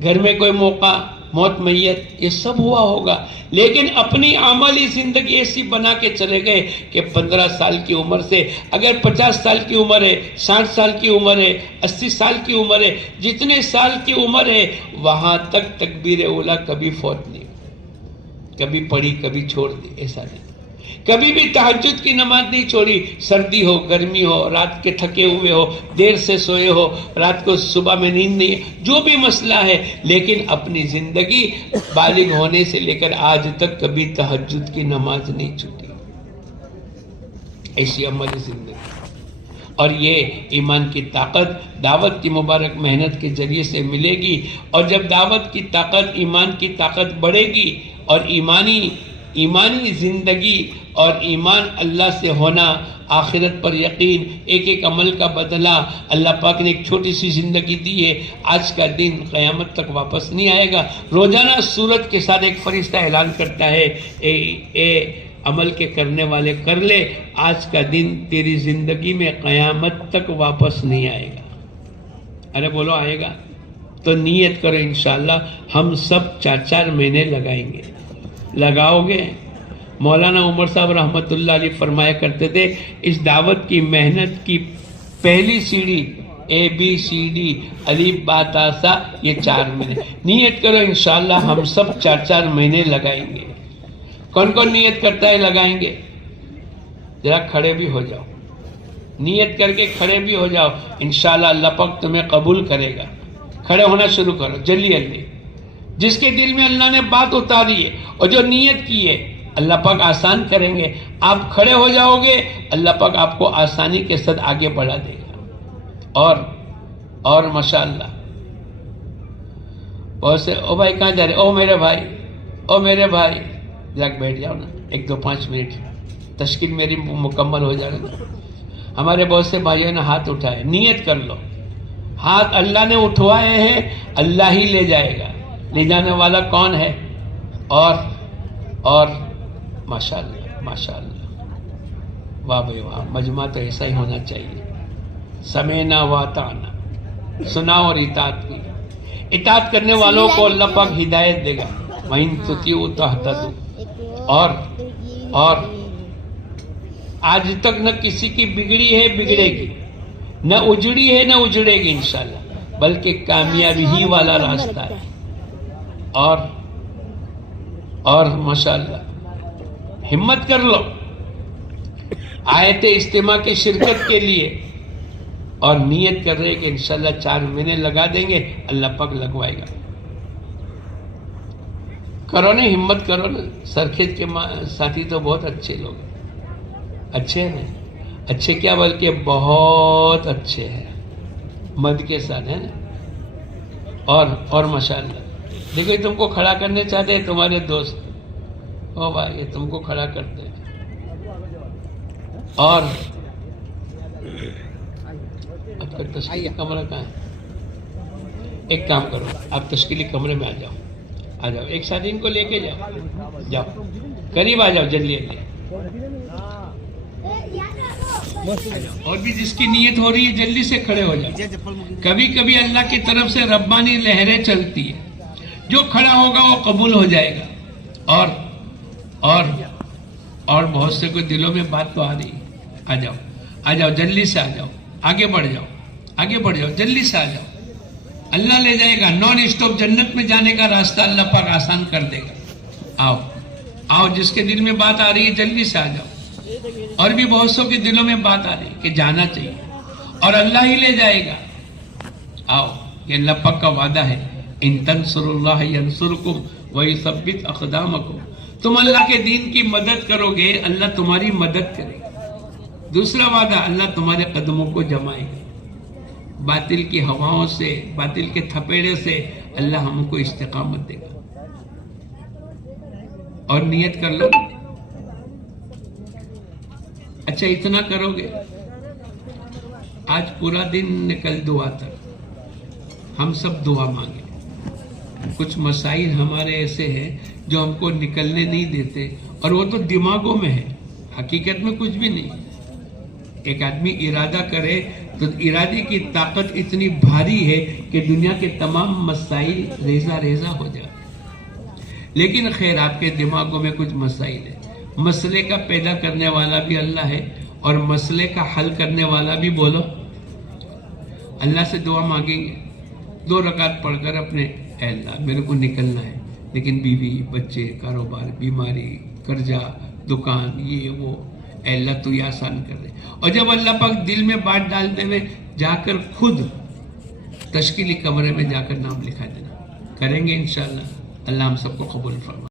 گھر میں کوئی موقع، موت، میت، یہ سب ہوا ہوگا، لیکن اپنی عملی زندگی ایسی بنا کے چلے گئے کہ 15 سال کی عمر سے اگر 50 سال کی عمر ہے، 60 سال کی عمر ہے، 80 سال کی عمر ہے، جتنے سال کی عمر ہے وہاں تک تکبیر اولیٰ کبھی فوت نہیں، کبھی پڑھی کبھی چھوڑ دی، ایسا نہیں، کبھی بھی تہجد کی نماز نہیں چھوڑی، سردی ہو، گرمی ہو، رات کے تھکے ہوئے ہو، دیر سے سوئے ہو، رات کو صبح میں نیند نہیں، جو بھی مسئلہ ہے، لیکن اپنی زندگی بالغ ہونے سے لے کر آج تک کبھی تہجد کی نماز نہیں چھوٹی، ایسی عملی زندگی۔ اور یہ ایمان کی طاقت دعوت کی مبارک محنت کے ذریعے سے ملے گی، اور جب دعوت کی طاقت، ایمان کی طاقت بڑھے گی، اور ایمانی زندگی اور ایمان اللہ سے ہونا، آخرت پر یقین، ایک ایک عمل کا بدلہ، اللہ پاک نے ایک چھوٹی سی زندگی دی ہے، آج کا دن قیامت تک واپس نہیں آئے گا۔ روزانہ سورج کے ساتھ ایک فرشتہ اعلان کرتا ہے، اے عمل کے کرنے والے کر لے، آج کا دن تیری زندگی میں قیامت تک واپس نہیں آئے گا۔ ارے بولو آئے گا؟ تو نیت کرو انشاءاللہ ہم سب 4 مہینے لگائیں گے۔ لگاؤ گے؟ مولانا عمر صاحب رحمۃ اللہ علیہ فرمایا کرتے تھے اس دعوت کی محنت کی پہلی سیڑھی ABCD الف با تا سا، یہ 4 مہینے۔ نیت کرو انشاءاللہ ہم سب 4 مہینے لگائیں گے۔ کون کون نیت کرتا ہے لگائیں گے؟ ذرا کھڑے بھی ہو جاؤ، نیت کر کے کھڑے بھی ہو جاؤ، انشاءاللہ اللہ پاک تمہیں قبول کرے گا۔ کھڑے ہونا شروع کرو جلدی جلدی۔ جس کے دل میں اللہ نے بات اتاری ہے اور جو نیت کی ہے اللہ پاک آسان کریں گے۔ آپ کھڑے ہو جاؤ گے، اللہ پاک آپ کو آسانی کے ساتھ آگے بڑھا دے گا۔ اور ماشاءاللہ بہت سے او بھائی کہاں جا رہے؟ او میرے بھائی جا کے بیٹھ جاؤ نا، 1-2-5 منٹ تشکیل میری مکمل ہو جائے گا۔ ہمارے بہت سے بھائیوں نے ہاتھ اٹھائے، نیت کر لو۔ ہاتھ اللہ نے اٹھوائے ہیں، اللہ ہی لے جائے گا۔ لے جانے والا کون ہے؟ اور ماشاءاللہ واہ بھائی واہ، مجمع تو ایسا ہی ہونا چاہیے۔ سمینا واتعنا، سنا اور اطاعت کی۔ اطاعت کرنے والوں کو اللہ پاک ہدایت دے گا۔ وَإِن تُطِيعُوا تَهْتَدُوا۔ اور آج تک نہ کسی کی بگڑی ہے بگڑے گی، نہ اجڑی ہے نہ اجڑے گی انشاءاللہ، بلکہ کامیابی ہی والا راستہ ہے۔ اور ماشاءاللہ ہمت کر لو آیت اجتماع کی شرکت کے لیے، اور نیت کر رہے کہ انشاءاللہ 4 مہینے لگا دیں گے، اللہ پاک لگوائے گا۔ کرو نا، ہمت کرو نا۔ سرکھیج کے ساتھی تو بہت اچھے لوگ ہیں، اچھے ہیں، اچھے کیا بلکہ بہت اچھے ہیں، مد کے ساتھ ہے نا۔ اور ماشاءاللہ دیکھو یہ تم کو کھڑا کرنے چاہتے ہیں تمہارے دوست، او بھائی یہ تم کو کھڑا کرتے ہیں۔ اور آپ کا تشکیلی کمرہ کہاں ہے؟ ایک کام کرو، آپ تشکیلی کمرے میں آ جاؤ، ایک ساتھ ان کو لے کے جاؤ، قریب آ جاؤ جلدی جلدی۔ اور بھی جس کی نیت ہو رہی ہے جلدی سے کھڑے ہو جاؤ۔ کبھی کبھی اللہ کی طرف سے ربانی لہریں چلتی ہے، جو کھڑا ہوگا وہ قبول ہو جائے گا۔ اور بہت سے کوئی دلوں میں بات تو آ رہی ہے، آ جاؤ جلدی سے، آ جاؤ، آگے بڑھ جاؤ جلدی سے آ جاؤ۔ اللہ لے جائے گا، نان اسٹاپ جنت میں جانے کا راستہ اللہ پاک آسان کر دے گا۔ آؤ جس کے دل میں بات آ رہی ہے جلدی سے آ جاؤ۔ اور بھی بہت سو کے دلوں میں بات آ رہی ہے کہ جانا چاہیے اور اللہ ہی لے جائے گا۔ آؤ، یہ اللہ پاک کا وعدہ ہے، ان تنصروا اللہ ینصرکم ویثبت اقدامکم۔ تم اللہ کے دین کی مدد کرو گے، اللہ تمہاری مدد کرے گا۔ دوسرا وعدہ، اللہ تمہارے قدموں کو جمائے گا۔ باطل کی ہواؤں سے، باطل کے تھپیڑے سے اللہ ہم کو استقامت دے گا۔ اور نیت کر لو۔ اچھا اتنا کرو گے، آج پورا دن نکل دعا تک ہم سب دعا مانگے۔ کچھ مسائل ہمارے ایسے ہیں جو ہم کو نکلنے نہیں دیتے، اور وہ تو دماغوں میں ہے، حقیقت میں کچھ بھی نہیں۔ ایک آدمی ارادہ کرے تو ارادے کی طاقت اتنی بھاری ہے کہ دنیا کے تمام مسائل ریزہ ریزہ ہو جائے۔ لیکن خیر آپ کے دماغوں میں کچھ مسائل ہے، مسئلے کا پیدا کرنے والا بھی اللہ ہے اور مسئلے کا حل کرنے والا بھی، بولو اللہ سے دعا مانگیں گے 2 رکعت پڑھ کر اپنے، اے اللہ میرے کو نکلنا ہے، لیکن بیوی بچے کاروبار بیماری قرضہ دکان یہ وہ، اے اللہ تو یہ آسان کر دے۔ اور جب اللہ پاک دل میں بات ڈالتے ہوئے جا کر خود تشکیلی کمرے میں جا کر نام لکھا دینا، کریں گے انشاءاللہ۔ اللہ ہم سب کو قبول فرمائے۔